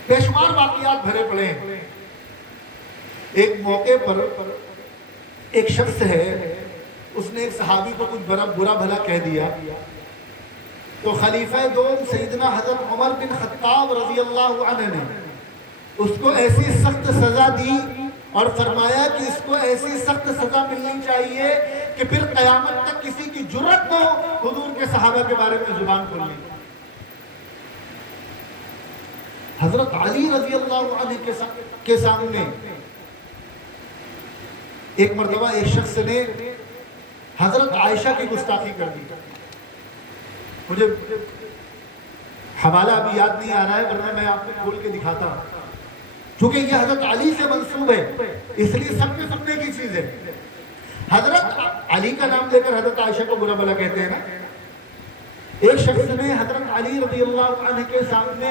بے شمار واقعات بھرے پڑے ہیں۔ ایک موقع پر ایک شخص ہے، اس نے ایک صحابی کو کچھ برا بھلا کہہ دیا تو خلیفہ دوم سیدنا حضرت عمر بن خطاب رضی اللہ عنہ نے اس کو ایسی سخت سزا دی اور فرمایا کہ اس کو ایسی سخت سزا ملنی چاہیے کہ پھر قیامت تک کسی کی جرأت نہ ہو حضور کے صحابہ کے بارے میں زبان کھولنے۔ حضرت علی رضی اللہ عنہ کے سامنے ایک مرتبہ ایک شخص نے حضرت عائشہ کی گستاخی کر دی۔ مجھے حوالہ ابھی یاد نہیں آ رہا ہے ورنہ میں آپ کو کھول کے دکھاتا ہوں، چونکہ یہ حضرت علی سے منسوب ہے اس لیے سب کے سننے کی چیز ہے۔ حضرت علی کا نام لے کر حضرت عائشہ کو برا بھلا کہتے ہیں نا۔ ایک شخص نے حضرت علی رضی اللہ عنہ کے سامنے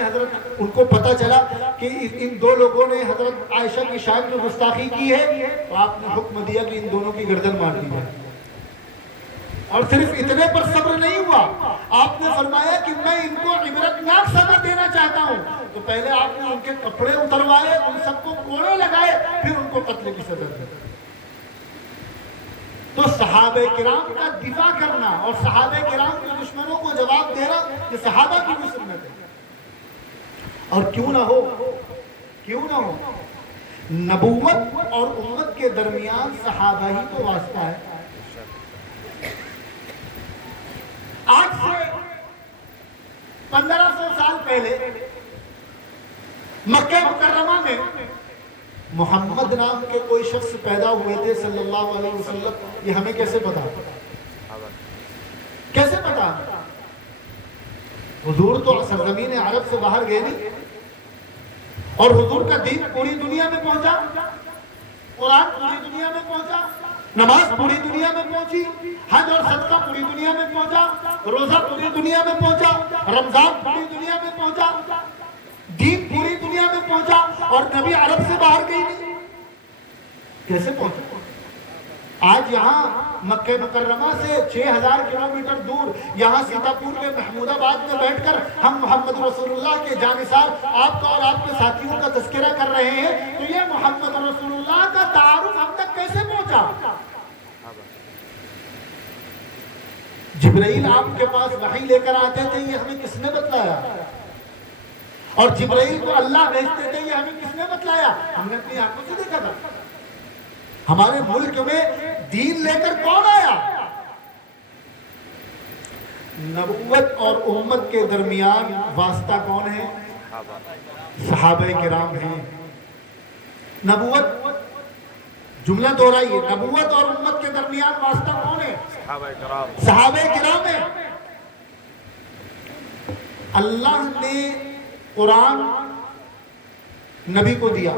ان کو پتہ چلا کہ ان دو لوگوں نے حضرت عائشہ کی شان میں گستاخی کی ہے تو آپ نے حکم دیا کہ ان دونوں کی گردن مار دی جائے۔ اور صرف اتنے پر صبر نہیں ہوا، آپ نے فرمایا کہ میں ان کو عبرتناک سزا دینا چاہتا ہوں، تو پہلے آپ نے ان کے کپڑے اتروائے، ان سب کو کوڑے لگائے، پھر ان کو قتل کی سزا دی۔ تو صحابہ کرام کا دفاع کرنا اور صحابہ کرام کے دشمنوں کو جواب دینا یہ صحابہ کی بھی سنت ہے۔ اور کیوں نہ ہو نبوت اور امت کے درمیان صحابہ ہی تو واسطہ ہے۔ آج سے 1500 سال پہلے مکہ مکرمہ میں محمد نام کے کوئی شخص پیدا ہوئے تھے صلی اللہ علیہ وسلم، یہ ہمیں کیسے پتا؟ حضور تو سرزمین عرب سے باہر گئے نہیں، اور حضور کا دین پوری دنیا میں پہنچا، قرآن پوری دنیا میں پہنچا، نماز پوری دنیا میں پہنچی، حج اور صدقہ پوری دنیا میں پہنچا، روزہ پوری دنیا میں پہنچا، رمضان پوری دنیا میں پہنچا، دین پوری دنیا میں پہنچا، اور نبی عرب سے باہر گئی نہیں، کیسے پہنچا؟ آج یہاں مکہ مکرمہ سے 6000 کلومیٹر دور یہاں سیتاپور میں محمود آباد میں بیٹھ کر ہم محمد رسول اللہ کے جانثار آپ کا اور آپ کے ساتھیوں کا تذکرہ کر رہے ہیں، تو یہ محمد رسول اللہ کا تعارف ہم تک کیسے پہنچا؟ جبرائیل آپ کے پاس وحی لے کر آتے تھے، یہ ہمیں کس نے بتلایا؟ اور جبرائیل کو اللہ بھیجتے تھے، یہ ہمیں کس نے بتلایا؟ ہم نے اپنی آنکھوں سے دیکھا تھا۔ ہمارے ملک میں دین لے کر کون آیا؟ نبوت اور امت کے درمیان واسطہ کون ہے؟ صحابہ کرام ہیں۔ نبوت، جملہ دہرائیے، نبوت اور امت کے درمیان واسطہ کون ہے؟ صحابہ کرام ہیں۔ اللہ نے قرآن نبی کو دیا،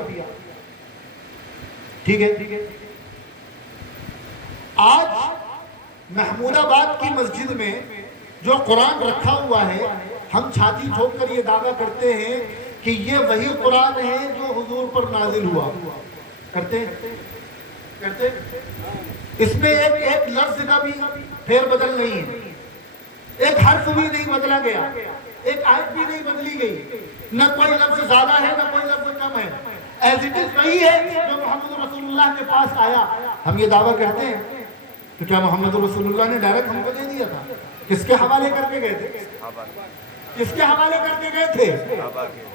ٹھیک ہے؟ آج محمود آباد کی مسجد میں جو قرآن رکھا ہوا ہے، ہم چھاتی ٹھوک کر یہ دعویٰ کرتے ہیں کہ یہ وہی قرآن ہے جو حضور پر نازل ہوا۔ کرتے کرتے اس میں ایک لفظ کا بھی پھیر بدل نہیں ہے، ایک حرف بھی نہیں بدلا گیا، ایک آیت بھی نہیں بدلی گئی، نہ کوئی لفظ زیادہ ہے نہ کوئی لفظ کم ہے، ایز اٹ از وہی ہے جو محمد رسول اللہ کے پاس آیا۔ ہم یہ دعویٰ کرتے ہیں کہ کیا محمد رسول اللہ نے ڈائریکٹ ہم کو دے دیا تھا؟ کس کے حوالے کر کے گئے تھے؟ کس کے حوالے کر کے گئے تھے؟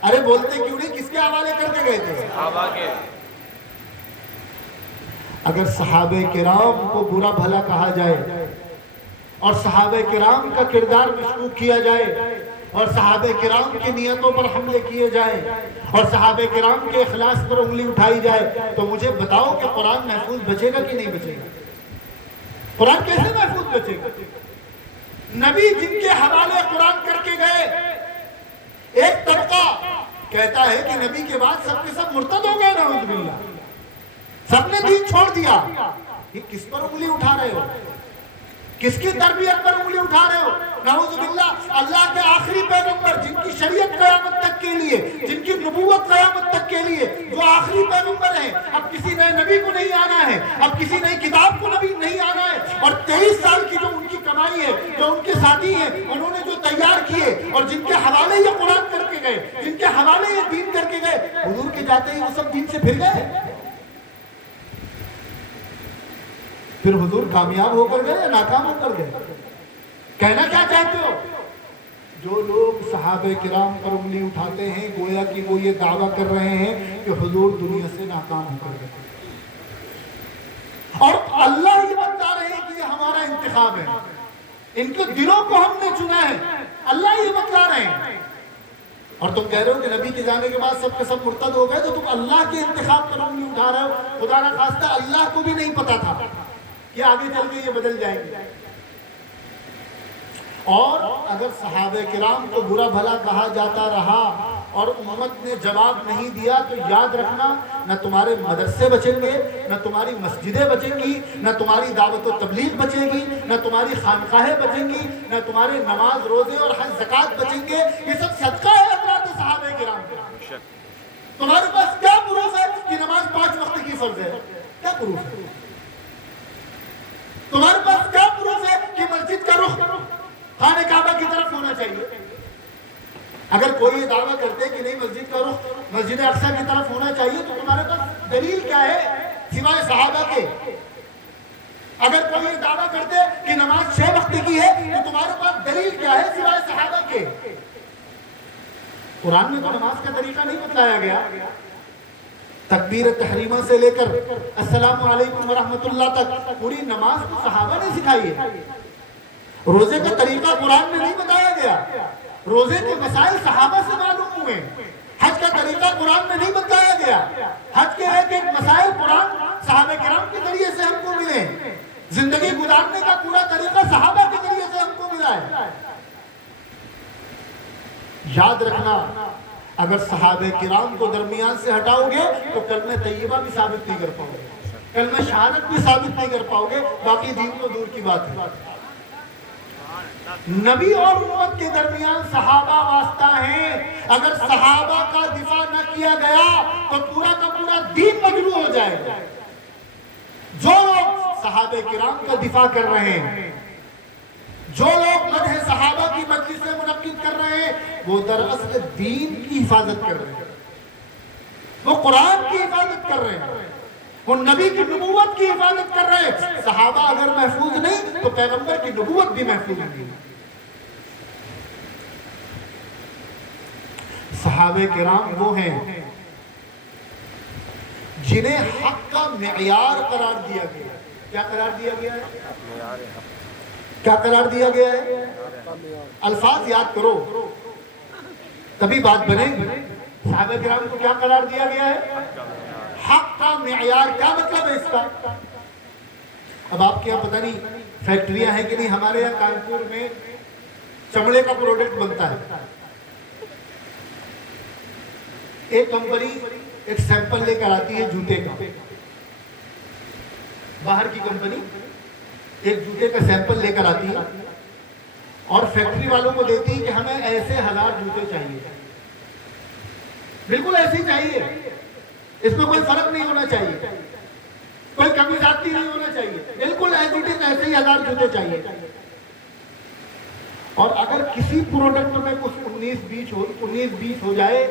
ارے بولتے کیوں نہیں؟ کس کے حوالے کر کے گئے تھے؟ اگر صحابہ کرام کو برا بھلا کہا جائے اور صحابہ کرام کا کردار مشکوک کیا جائے اور صحابہ کرام کی نیتوں پر حملے کیے جائیں اور صحابہ کرام کے اخلاص پر انگلی اٹھائی جائے، تو مجھے بتاؤ کہ قرآن محفوظ بچے گا کہ نہیں بچے گا؟ قرآن کیسے محفوظ بچے گا؟ نبی جن کے حوالے قرآن کر کے گئے، ایک طبقہ کہتا ہے کہ نبی کے بعد سب کے سب مرتد ہو گئے، نعوذ باللہ، سب نے دین چھوڑ دیا۔ یہ کس پر انگلی اٹھا رہے ہو؟ کس کی تربیت پر انگلی اٹھا رہے ہو؟ نعوذ باللہ، اللہ کے آخری پیغمبر جن کی شریعت قیامت تک کے لیے، جن کی نبوت قیامت تک کے لیے، جو آخری پیغمبر ہیں، اب کسی نئے نبی کو نہیں آنا ہے، اب کسی نئی کتاب کو نبی نہیں آنا ہے، اور 23 سال کی جو ان کی کمائی ہے، جو ان کے ساتھی ہیں، انہوں نے جو تیار کیے اور جن کے حوالے یہ قرآن کر کے گئے، جن کے حوالے یہ دین کر کے گئے، حضور کے جاتے ہی وہ سب دین سے پھر گئے۔ پھر حضور کامیاب ہو کر گئے یا ناکام ہو کر گئے؟ کہنا کیا چاہتے ہو؟ جو لوگ صحابہ کرام پر انگلی اٹھاتے ہیں، گویا کہ وہ یہ دعویٰ کر رہے ہیں کہ حضور دنیا سے ناکام ہو کر گئے، اور اللہ یہ بتا رہے ہیں کہ یہ ہمارا انتخاب ہے، ان کے دلوں کو ہم نے چنا ہے، اللہ یہ بتلا رہے ہیں۔ اور تم کہہ رہے ہو کہ نبی کے جانے کے بعد سب کے سب مرتد ہو گئے، تو تم اللہ کے انتخاب پر انگلی اٹھا رہے ہو۔ خدا نہ خواستہ اللہ کو بھی نہیں پتا تھا کہ آگے چل کے یہ بدل جائیں گے۔ اور اگر صحابہ کرام کو برا بھلا کہا جاتا رہا اور امت نے جواب نہیں دیا، تو یاد رکھنا، نہ تمہارے مدرسے بچیں گے، نہ تمہاری مسجدیں بچیں گی، نہ تمہاری دعوت و تبلیغ بچے گی، نہ تمہاری خانقاہیں بچیں گی، نہ تمہارے نماز روزے اور حج زکوٰۃ بچیں گے۔ یہ سب صدقہ ہے حضرات صحابہ کرام کا۔ تمہارے پاس کیا پروف ہے کہ نماز 5 وقت کی فرض ہے؟ کیا پروف ہے؟ تمہارے پاس کیا پروف ہے کہ مسجد کا رخ خانہ کعبہ کی طرف ہونا چاہیے؟ اگر کوئی یہ دعویٰ کرتے کہ نہیں مسجد کا رخ مسجد اقصیٰ کی طرف ہونا چاہیے، تو تمہارے پاس دلیل کیا ہے سوائے صحابہ کے؟ اگر کوئی یہ دعویٰ کرتے کہ نماز 6 وقت کی ہے، تو تمہارے پاس دلیل کیا ہے سوائے صحابہ کے؟ قرآن میں تو نماز کا طریقہ نہیں بتلایا گیا۔ تکبیر تحریمہ سے لے کر السلام علیکم ورحمۃ اللہ تک پوری نماز تو صحابہ نے سکھائی ہے۔ روزے کا طریقہ قرآن میں نہیں بتایا گیا، روزے کے مسائل صحابہ سے معلوم ہوئے۔ حج کا طریقہ قرآن میں نہیں بتایا گیا، حج کے ایک ایک مسائل قرآن صحابہ کرام کے ذریعے سے ہم کو ملے۔ زندگی گزارنے کا پورا طریقہ صحابہ کے ذریعے سے ہم کو ملا ہے۔ یاد رکھنا، اگر صحابہ کرام کو درمیان سے ہٹاؤ گے تو کلمہ طیبہ بھی ثابت نہیں کر پاؤ گے، کلمہ شہادت بھی ثابت نہیں کر پاؤ گے، باقی دین تو دور کی بات ہے۔ نبی اور امت کے درمیان صحابہ واسطہ ہیں، اگر صحابہ کا دفاع نہ کیا گیا تو پورا کا پورا دین مجروح ہو جائے گا۔ جو لوگ صحابہ کرام کا دفاع کر رہے ہیں، جو لوگ مدح صحابہ کی مجلسیں منعقد کر رہے ہیں، وہ دراصل دین کی حفاظت کر رہے ہیں، وہ قرآن کی حفاظت کر رہے ہیں، وہ نبی کی نبوت کی حفاظت کر رہے ہیں۔ صحابہ اگر محفوظ نہیں تو پیغمبر کی نبوت بھی محفوظ نہیں۔ صحابہ کرام وہ ہیں جنہیں حق کا معیار قرار دیا گیا ہے۔ کیا قرار دیا گیا ہے؟ کیا قرار دیا گیا ہے؟ الفاظ یاد کرو تبھی بات بنے گی۔ صحابہ کرام کو کیا قرار دیا گیا ہے؟ حق کا معیار۔ کیا مطلب ہے اس کا؟ اب آپ کے یہاں پتہ نہیں فیکٹریاں ہیں کہ نہیں، ہمارے یہاں کانپور میں چمڑے کا پروڈکٹ بنتا ہے۔ ایک کمپنی ایک سیمپل لے کر آتی ہے جوتے کا، باہر کی کمپنی ایک جوتے کا سیمپل لے کر آتی ہے اور فیکٹری والوں کو دیتی ہے کہ ہمیں ایسے 1000 جوتے چاہیے، بالکل ایسے ہی چاہیے، اس میں کوئی فرق نہیں ہونا چاہیے، کوئی کمی زیادتی نہیں ہونا چاہیے، بالکل ایسے ہی 1000 جوتے چاہیے۔ اور اگر کسی پروڈکٹ میں کچھ 19-20 ہو جائے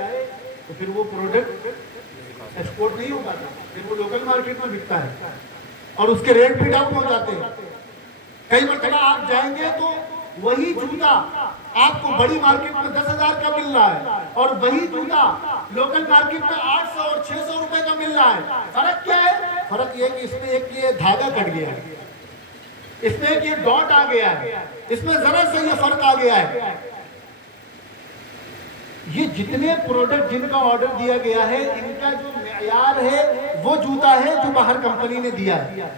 تو پھر وہ پروڈکٹ ایکسپورٹ نہیں ہوگا، پھر وہ لوکل مارکیٹ میں بکتا ہے اور اس کے ریٹ بھی ڈاؤن ہو جاتے ہیں۔ کئی مرتبہ آپ جائیں گے تو وہی جوتا آپ کو بڑی مارکیٹ میں 10,000 کا مل رہا ہے اور وہی جوتا لوکل مارکیٹ میں 800 اور 600 روپے کا مل رہا ہے۔ فرق کیا ہے؟ فرق یہ کہ اس میں ایک یہ دھاگا کٹ گیا ہے، اس میں ایک یہ ڈاٹ آ گیا ہے، اس میں ذرا سے یہ فرق آ گیا ہے۔ یہ جتنے پروڈکٹ جن کا آرڈر دیا گیا ہے، ان کا جو معیار ہے وہ جوتا ہے جو باہر کمپنی نے دیا ہے۔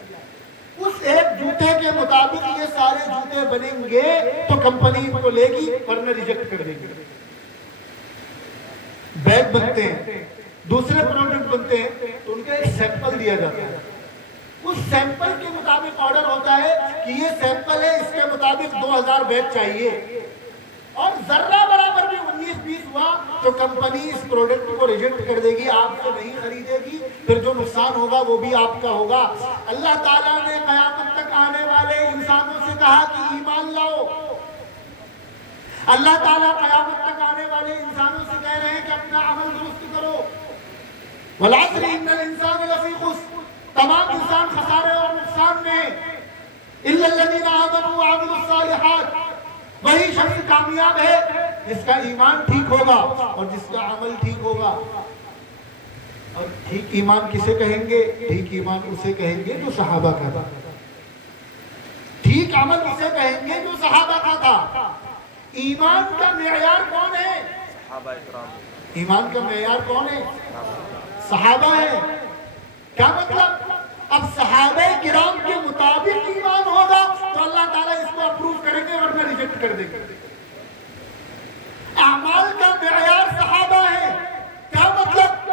اس ایک جوتے کے مطابق یہ سارے جوتے بنیں گے تو کمپنی ان کو لے گی ورنہ ریجیکٹ کر دے گی۔ بیگ بنتے ہیں، دوسرے پروڈکٹ بنتے ہیں تو ان کا ایک سیمپل دیا جاتا ہے، اس سیمپل کے مطابق آرڈر ہوتا ہے کہ یہ سیمپل ہے، اس کے مطابق 2000 بیگ چاہیے، اور ذرہ برابر بھی 19-20 ہوا تو کمپنی اس پروڈکٹ کو ریجیکٹ کر دے گی، آپ سے نہیں خریدے گی، پھر جو نقصان ہوگا وہ بھی آپ کا ہوگا۔ اللہ تعالیٰ نے قیامت تک آنے والے انسانوں سے کہا کہ ایمان لاؤ۔ اللہ تعالیٰ قیامت تک آنے والے انسانوں سے کہہ رہے ہیں کہ اپنا عمل درست کرو۔ وَالْعَصْرِ إِنَّ الْإِنسَانَ لَفِي خُسْرٍ، تمام انسان خسارے اور نقصان میں، إِلَّا الَّذِينَ آمَنُوا وَعَمِلُوا الصَّالِحَاتِ، وہی شخص کامیاب ہے جس کا ایمان ٹھیک ہوگا اور جس کا عمل ٹھیک ہوگا۔ اور ٹھیک ایمان کسے کہیں گے؟ ٹھیک ایمان اسے کہیں گے جو صحابہ کا تھا، ٹھیک عمل اسے کہیں گے جو صحابہ کا تھا۔ ایمان کا معیار کون ہے؟ صحابہ اکرام۔ ایمان کا معیار کون ہے؟ صحابہ ہے۔ کیا مطلب؟ اب صحابہ کرام کے مطابق ایمان ہوگا تو اللہ تعالیٰ اس کو اپروو کریں گے ورنہ ریجیکٹ کر دیں گے۔ اعمال کا معیار صحابہ ہے۔ کیا مطلب؟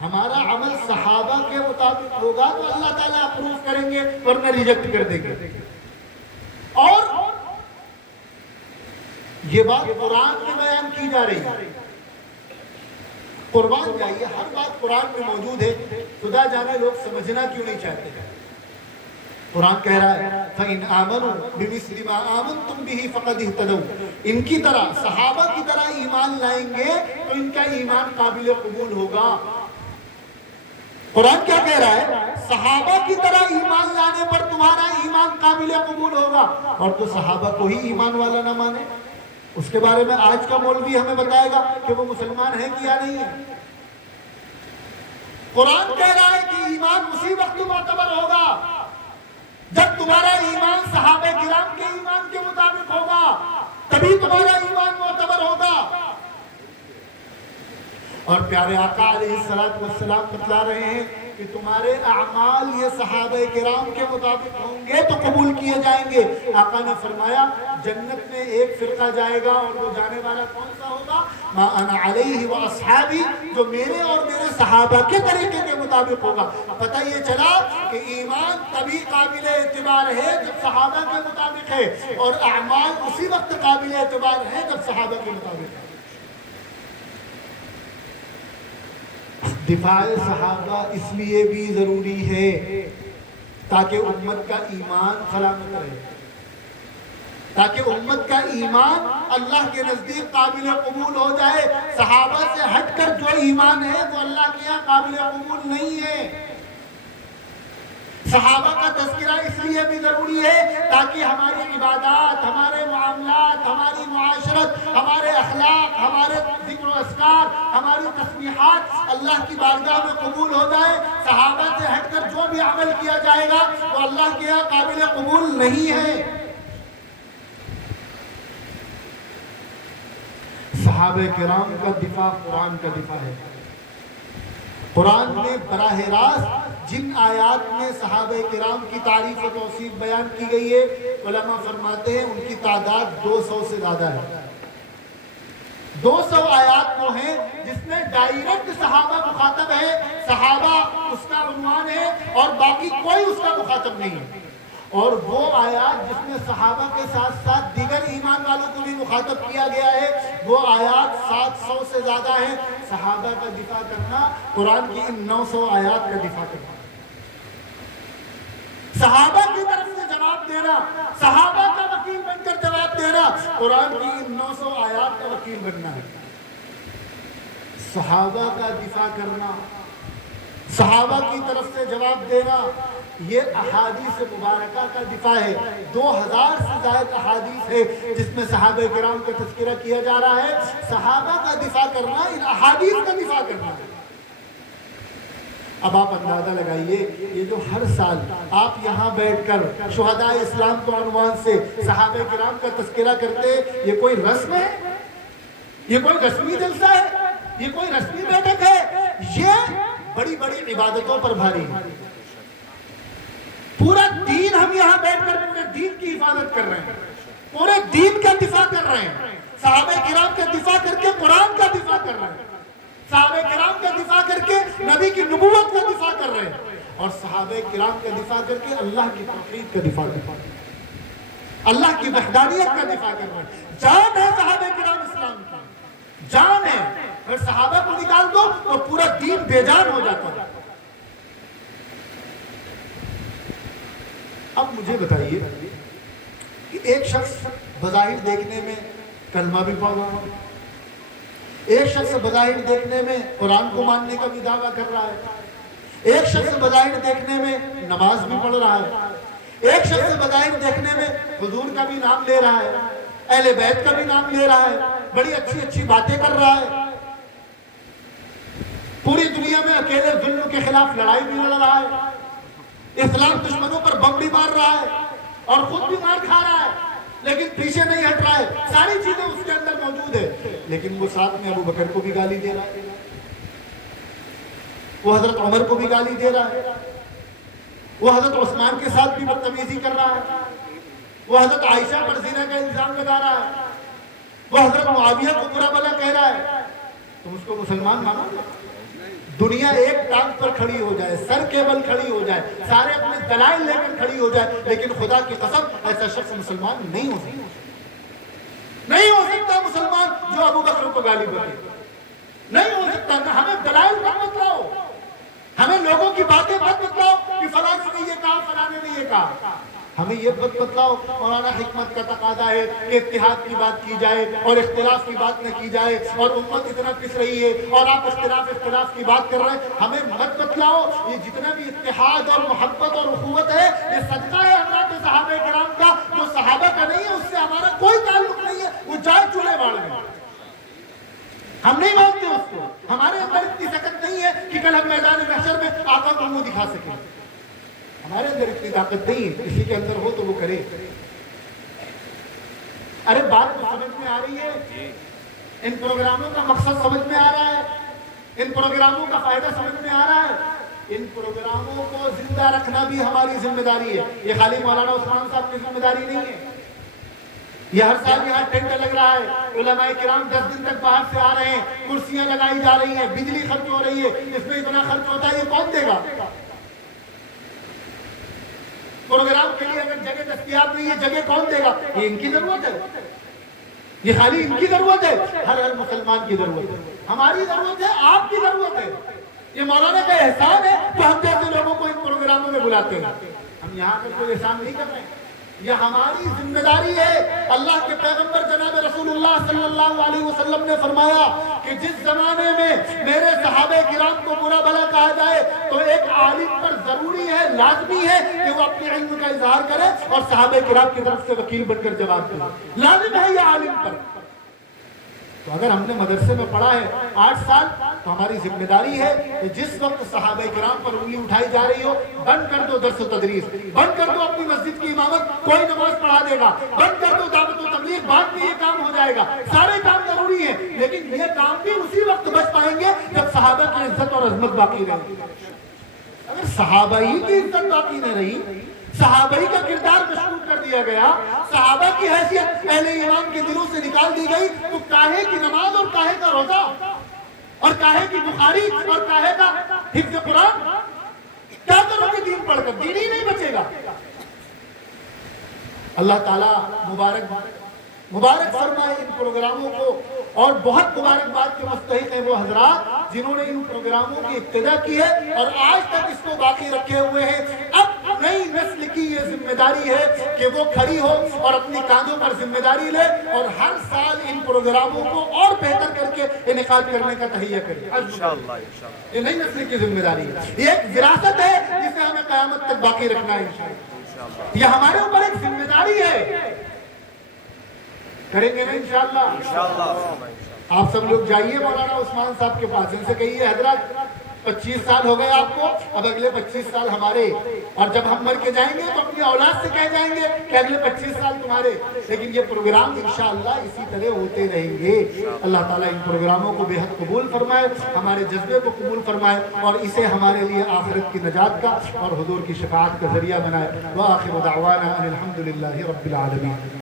ہمارا عمل صحابہ کے مطابق ہوگا تو اللہ تعالیٰ اپروو کریں گے ورنہ ریجیکٹ کر دیں گے۔ اور یہ بات قرآن میں بیان کی جا رہی ہے۔ قربان جائیے، ہر بات قرآن میں موجود ہے، خدا جانے لوگ سمجھنا کیوں نہیں چاہتے۔ قرآن کہہ رہا ہے فَإِنْ آمَنُوا بِمِثْلِ مَا آمَنْتُمْ بِهِ فَقَدِ اهْتَدَوْا، ان کی طرح صحابہ کی طرح ایمان لائیں گے تو ان کا ایمان قابل قبول ہوگا۔ قرآن کیا کہہ رہا ہے؟ صحابہ کی طرح ایمان لانے پر تمہارا ایمان قابل قبول ہوگا، اور تو صحابہ کو ہی ایمان والا نہ مانے اس کے بارے میں آج کا مولوی ہمیں بتائے گا کہ وہ مسلمان ہے کہ یا نہیں ہے۔ قرآن کہہ رہا ہے کہ ایمان اسی وقت معتبر ہوگا جب تمہارا ایمان صحابہ کرام کے ایمان کے مطابق ہوگا، تبھی تمہارا ایمان معتبر ہوگا۔ اور پیارے آقا علیہ السلام بتلا رہے ہیں کہ تمہارے اعمال یہ صحابہ کرام کے مطابق ہوں گے تو قبول کیے جائیں گے۔ آقا نے فرمایا جنت میں ایک فرقہ جائے گا اور وہ جانے والا کون سا ہوگا؟ ما انا علیہ و اصحابی، جو میرے اور میرے صحابہ کے طریقے کے مطابق ہوگا۔ پتہ یہ چلا کہ ایمان تبھی قابل اعتبار ہے جب صحابہ کے مطابق ہے، اور اعمال اسی وقت قابل اعتبار ہے جب صحابہ کے مطابق ہے۔ دفاع صحابہ اس لیے بھی ضروری ہے تاکہ امت کا ایمان سلامت رہے، تاکہ امت کا ایمان اللہ کے نزدیک قابل قبول ہو جائے۔ صحابہ سے ہٹ کر جو ایمان ہے وہ اللہ کے یہاں قابل قبول نہیں ہے۔ صحابہ کا تذکرہ اس لیے بھی ضروری ہے تاکہ ہماری عبادات، ہمارے معاملات، ہماری معاشرت، ہمارے اخلاق، ہمارے ذکر و اذکار، ہماری تسبیحات اللہ کی بارگاہ میں قبول ہو جائے۔ صحابہ سے ہٹ کر جو بھی عمل کیا جائے گا وہ اللہ کے یہاں قابل قبول نہیں ہے۔ صحابہ کرام کا دفاع قرآن کا دفاع ہے۔ قرآن میں براہ راست جن آیات میں صحابہ کرام کی تعریف و توصیف بیان کی گئی ہے، علماء فرماتے ہیں ان کی تعداد 200 سے زیادہ ہے۔ 200 آیات وہ ہیں جس میں ڈائریکٹ صحابہ مخاطب ہے، صحابہ اس کا عنوان ہے اور باقی کوئی اس کا مخاطب نہیں ہے۔ اور وہ آیات جس میں صحابہ کے ساتھ ساتھ دیگر ایمان والوں کو بھی مخاطب کیا گیا ہے، وہ آیات 700 سے زیادہ ہیں۔ صحابہ کا دفاع کرنا قرآن کی ان 900 آیات کا دفاع کرنا، صحابہ کی طرف سے جواب دینا، صحابہ کا وکیل بن کر جواب دینا، قرآن کی ان 900 آیات کا وکیل بننا ہے۔ صحابہ کا دفاع کرنا، صحابہ کی طرف سے جواب دینا، یہ احادیث مبارکہ کا دفاع ہے۔ 2000 سے زائد احادیث ہے جس میں صحابہ کرام کا تذکرہ کیا جا رہا ہے۔ صحابہ کا دفاع کرنا ان احادیث کا دفاع کرنا ہے۔ اب آپ اندازہ لگائیے، یہ جو ہر سال آپ یہاں بیٹھ کر شہداء اسلام کو عنوان سے صحابہ کرام کا تذکرہ کرتے، یہ کوئی رسم ہے؟ یہ کوئی رسمی جلسہ ہے؟ یہ کوئی رسمی بیٹھک ہے؟ یہ بڑی بڑی عبادتوں پر بھاری ہے۔ پورا دین ہم یہاں بیٹھ کر پورے دین کی حفاظت کر رہے ہیں، پورے دین کا دفاع کر رہے ہیں، صحابہ کرام کا دفاع کر کے قرآن کا دفاع کر رہے ہیں، صحابہ کرام کا دفاع کر کے نبی کی نبوت کا دفاع کر رہے ہیں، اور صحابہ کرام کا دفاع کر کے اللہ کی توحید کا دفاع کر رہے ہیں، اللہ کی وحدانیت کا دفاع کر رہے ہیں۔ جان ہے صحابہ کرام اسلام کی، جان ہے۔ اگر صحابہ کو نکال دو تو پورا دین بے جان ہو جاتا ہے۔ اب مجھے بتائیے کہ ایک شخص بظاہر دیکھنے میں کلمہ بھی پڑھ رہا ہے، ایک شخص بظاہر دیکھنے میں قرآن کو ماننے کا بھی دعویٰ کر رہا ہے، ایک شخص بظاہر دیکھنے میں نماز بھی پڑھ رہا ہے، ایک شخص بظاہر دیکھنے میں حضور کا بھی نام لے رہا ہے، اہل بیت کا بھی نام لے رہا ہے، بڑی اچھی اچھی باتیں کر رہا ہے، پوری دنیا میں اکیلے ظلم کے خلاف لڑائی بھی لڑ رہا ہے، اسلام دشمنوں پر بم بھی مار رہا ہے اور خود بھی مار کھا رہا ہے، لیکن پیچھے نہیں ہٹ رہا ہے، ساری چیزیں اس کے اندر موجود ہے، لیکن وہ ساتھ میں ابو بکر کو بھی گالی دے رہا ہے، وہ حضرت عمر کو بھی گالی دے رہا ہے، وہ حضرت عثمان کے ساتھ بھی بدتمیزی کر رہا ہے، وہ حضرت عائشہ پر زنا کا الزام لگا رہا ہے، وہ حضرت معاویہ کو برا بھلا کہہ رہا ہے۔ تم اس کو مسلمان مانو گے؟ دنیا ایک ٹانگ پر کھڑی ہو جائے، سر کے بل کھڑی ہو جائے، سارے اپنے دلائل لے کر کھڑی ہو جائے، لیکن خدا کی قسم ایسا شخص مسلمان نہیں ہو سکتا، نہیں ہو سکتا مسلمان جو ابو بکر کو گالی بکے، نہیں ہو سکتا۔ ہمیں دلائل مت بتلاؤ، ہمیں لوگوں کی باتیں مت بتلاؤ کہ فلاں نے یہ کہا، فلاں نے یہ کہا، ہمیں یہ مت بتلاؤ۔ مولانا حکمت کا تقاضا ہے کہ اتحاد کی بات کی جائے اور اختلاف کی بات نہ کی جائے، اور امت اتنا پس رہی ہے اور آپ اختلاف کی بات کر رہے ہیں، ہمیں مت بتلاؤ۔ یہ جتنا بھی اتحاد اور محبت اور اخوت ہے، یہ صدقہ ہے اللہ کے صحابہ کرام کا، جو صحابہ کا نہیں ہے اس سے ہمارا کوئی تعلق نہیں ہے، وہ جائے چولہے باڑ میں، ہم نہیں مانتے اس کو۔ ہمارے اندر اتنی طاقت نہیں ہے کہ کل ہم میدان محشر میں آقا کو منہ دکھا سکیں، ہمارے اندر اتنی طاقت نہیں ہے، کسی کے اندر ہو تو وہ کرے۔ ارے بات تو سمجھ میں آ رہی ہے، ان پروگراموں کا مقصد سمجھ میں آ رہا ہے، ان پروگراموں کا فائدہ سمجھ میں آ رہا ہے۔ ان پروگراموں کو زندہ رکھنا بھی ہماری ذمہ داری ہے. یہ خالی مولانا عثمان صاحب کی ذمہ داری نہیں ہے. یہ ہر سال یہاں ٹینٹ لگ رہا ہے, علماء کرام 10 دن تک باہر سے آ رہے ہیں, کرسیاں لگائی جا رہی ہیں, بجلی خرچ ہو رہی ہے, اس میں اتنا خرچ ہوتا ہے, یہ کون دے گا؟ پروگرام کے لیے اگر جگہ دستیاب نہیں ہے, جگہ کون دے گا؟ یہ ان کی ضرورت ہے, یہ خالی ان کی ضرورت ہے, ہر مسلمان کی ضرورت ہے, ہماری ضرورت ہے, آپ کی ضرورت ہے. یہ مولانا کا احسان ہے تو ہم جیسے لوگوں کو ان پروگراموں میں بلاتے ہیں. ہم یہاں پر کوئی احسان نہیں کر رہے ہیں, یہ ہماری ذمہ داری ہے. اللہ کے پیغمبر جناب رسول اللہ صلی اللہ علیہ وسلم نے فرمایا کہ جس زمانے میں میرے صحابہ کرام کو برا بھلا کہا جائے تو ایک عالم پر ضروری ہے, لازمی ہے کہ وہ اپنے علم کا اظہار کرے اور صحابہ کرام کی طرف سے وکیل بن کر جواب دے. لازم ہے یہ عالم پر. تو اگر ہم نے مدرسے میں پڑھا ہے 8 سال تو ہماری ذمہ داری ہے کہ جس وقت صحابہ کرام پر انگلی اٹھائی جا رہی ہو, بند کر دو درس و تدریس, بند کر دو اپنی مسجد کی امامت, کوئی نماز پڑھا دے گا, بند کر دو دعوت و تبلیغ, بعد میں یہ کام ہو جائے گا. سارے کام ضروری ہیں, لیکن یہ کام بھی اسی وقت بچ پائیں گے جب صحابہ کی عزت اور عظمت باقی رہے گی. اگر صحابہ ہی کی عزت باقی نہ رہی, صحابہ ہی کا کردار مشروط کر دیا گیا, صحابہ کی حیثیت اہل ایمان کے دلوں سے نکال دی گئی, تو کاہے کی نماز اور کاہے کا روزہ اور کاہے کی بخاری اور کاہے کا حفظ قرآن؟ کیا کرو گے دین پڑھ کر؟ دین ہی نہیں بچے گا. اللہ تعالیٰ مبارک فرمائے ان پروگراموں کو, اور بہت مبارکباد کے مستحق ہیں وہ حضرات جنہوں نے ان پروگراموں کی ابتدا کی ہے اور آج تک اس کو باقی رکھے ہوئے ہیں. اب نئی نسل کی یہ ذمہ داری ہے کہ وہ کھڑی ہو اور اپنی کاندھوں پر ذمہ داری لے اور ہر سال ان پروگراموں کو اور بہتر کر کے انعقاد کرنے کا تہیہ کرے. یہ نئی نسل کی ذمہ داری ہے, یہ ایک وراثت ہے جسے ہمیں قیامت تک باقی رکھنا ہے انشاءاللہ. یہ ہمارے اوپر ایک ذمہ داری ہے, کریں گے نا انشاءاللہ. آپ سب لوگ جائیے مولانا عثمان صاحب کے پاس, ان سے کہیے حضرت 25 سال ہو گئے آپ کو, اب اگلے 25 سال ہمارے, اور جب ہم مر کے جائیں گے تو اپنی اولاد سے کہہ جائیں گے کہ اگلے 25 سال تمہارے. لیکن یہ پروگرام انشاءاللہ اسی طرح ہوتے رہیں گے. اللہ تعالیٰ ان پروگراموں کو بے حد قبول فرمائے, ہمارے جذبے کو قبول فرمائے اور اسے ہمارے لیے آخرت کی نجات کا اور حضور کی شفاعت کا ذریعہ بنائے. وآخر دعوانا ان الحمدللہ رب العالمین.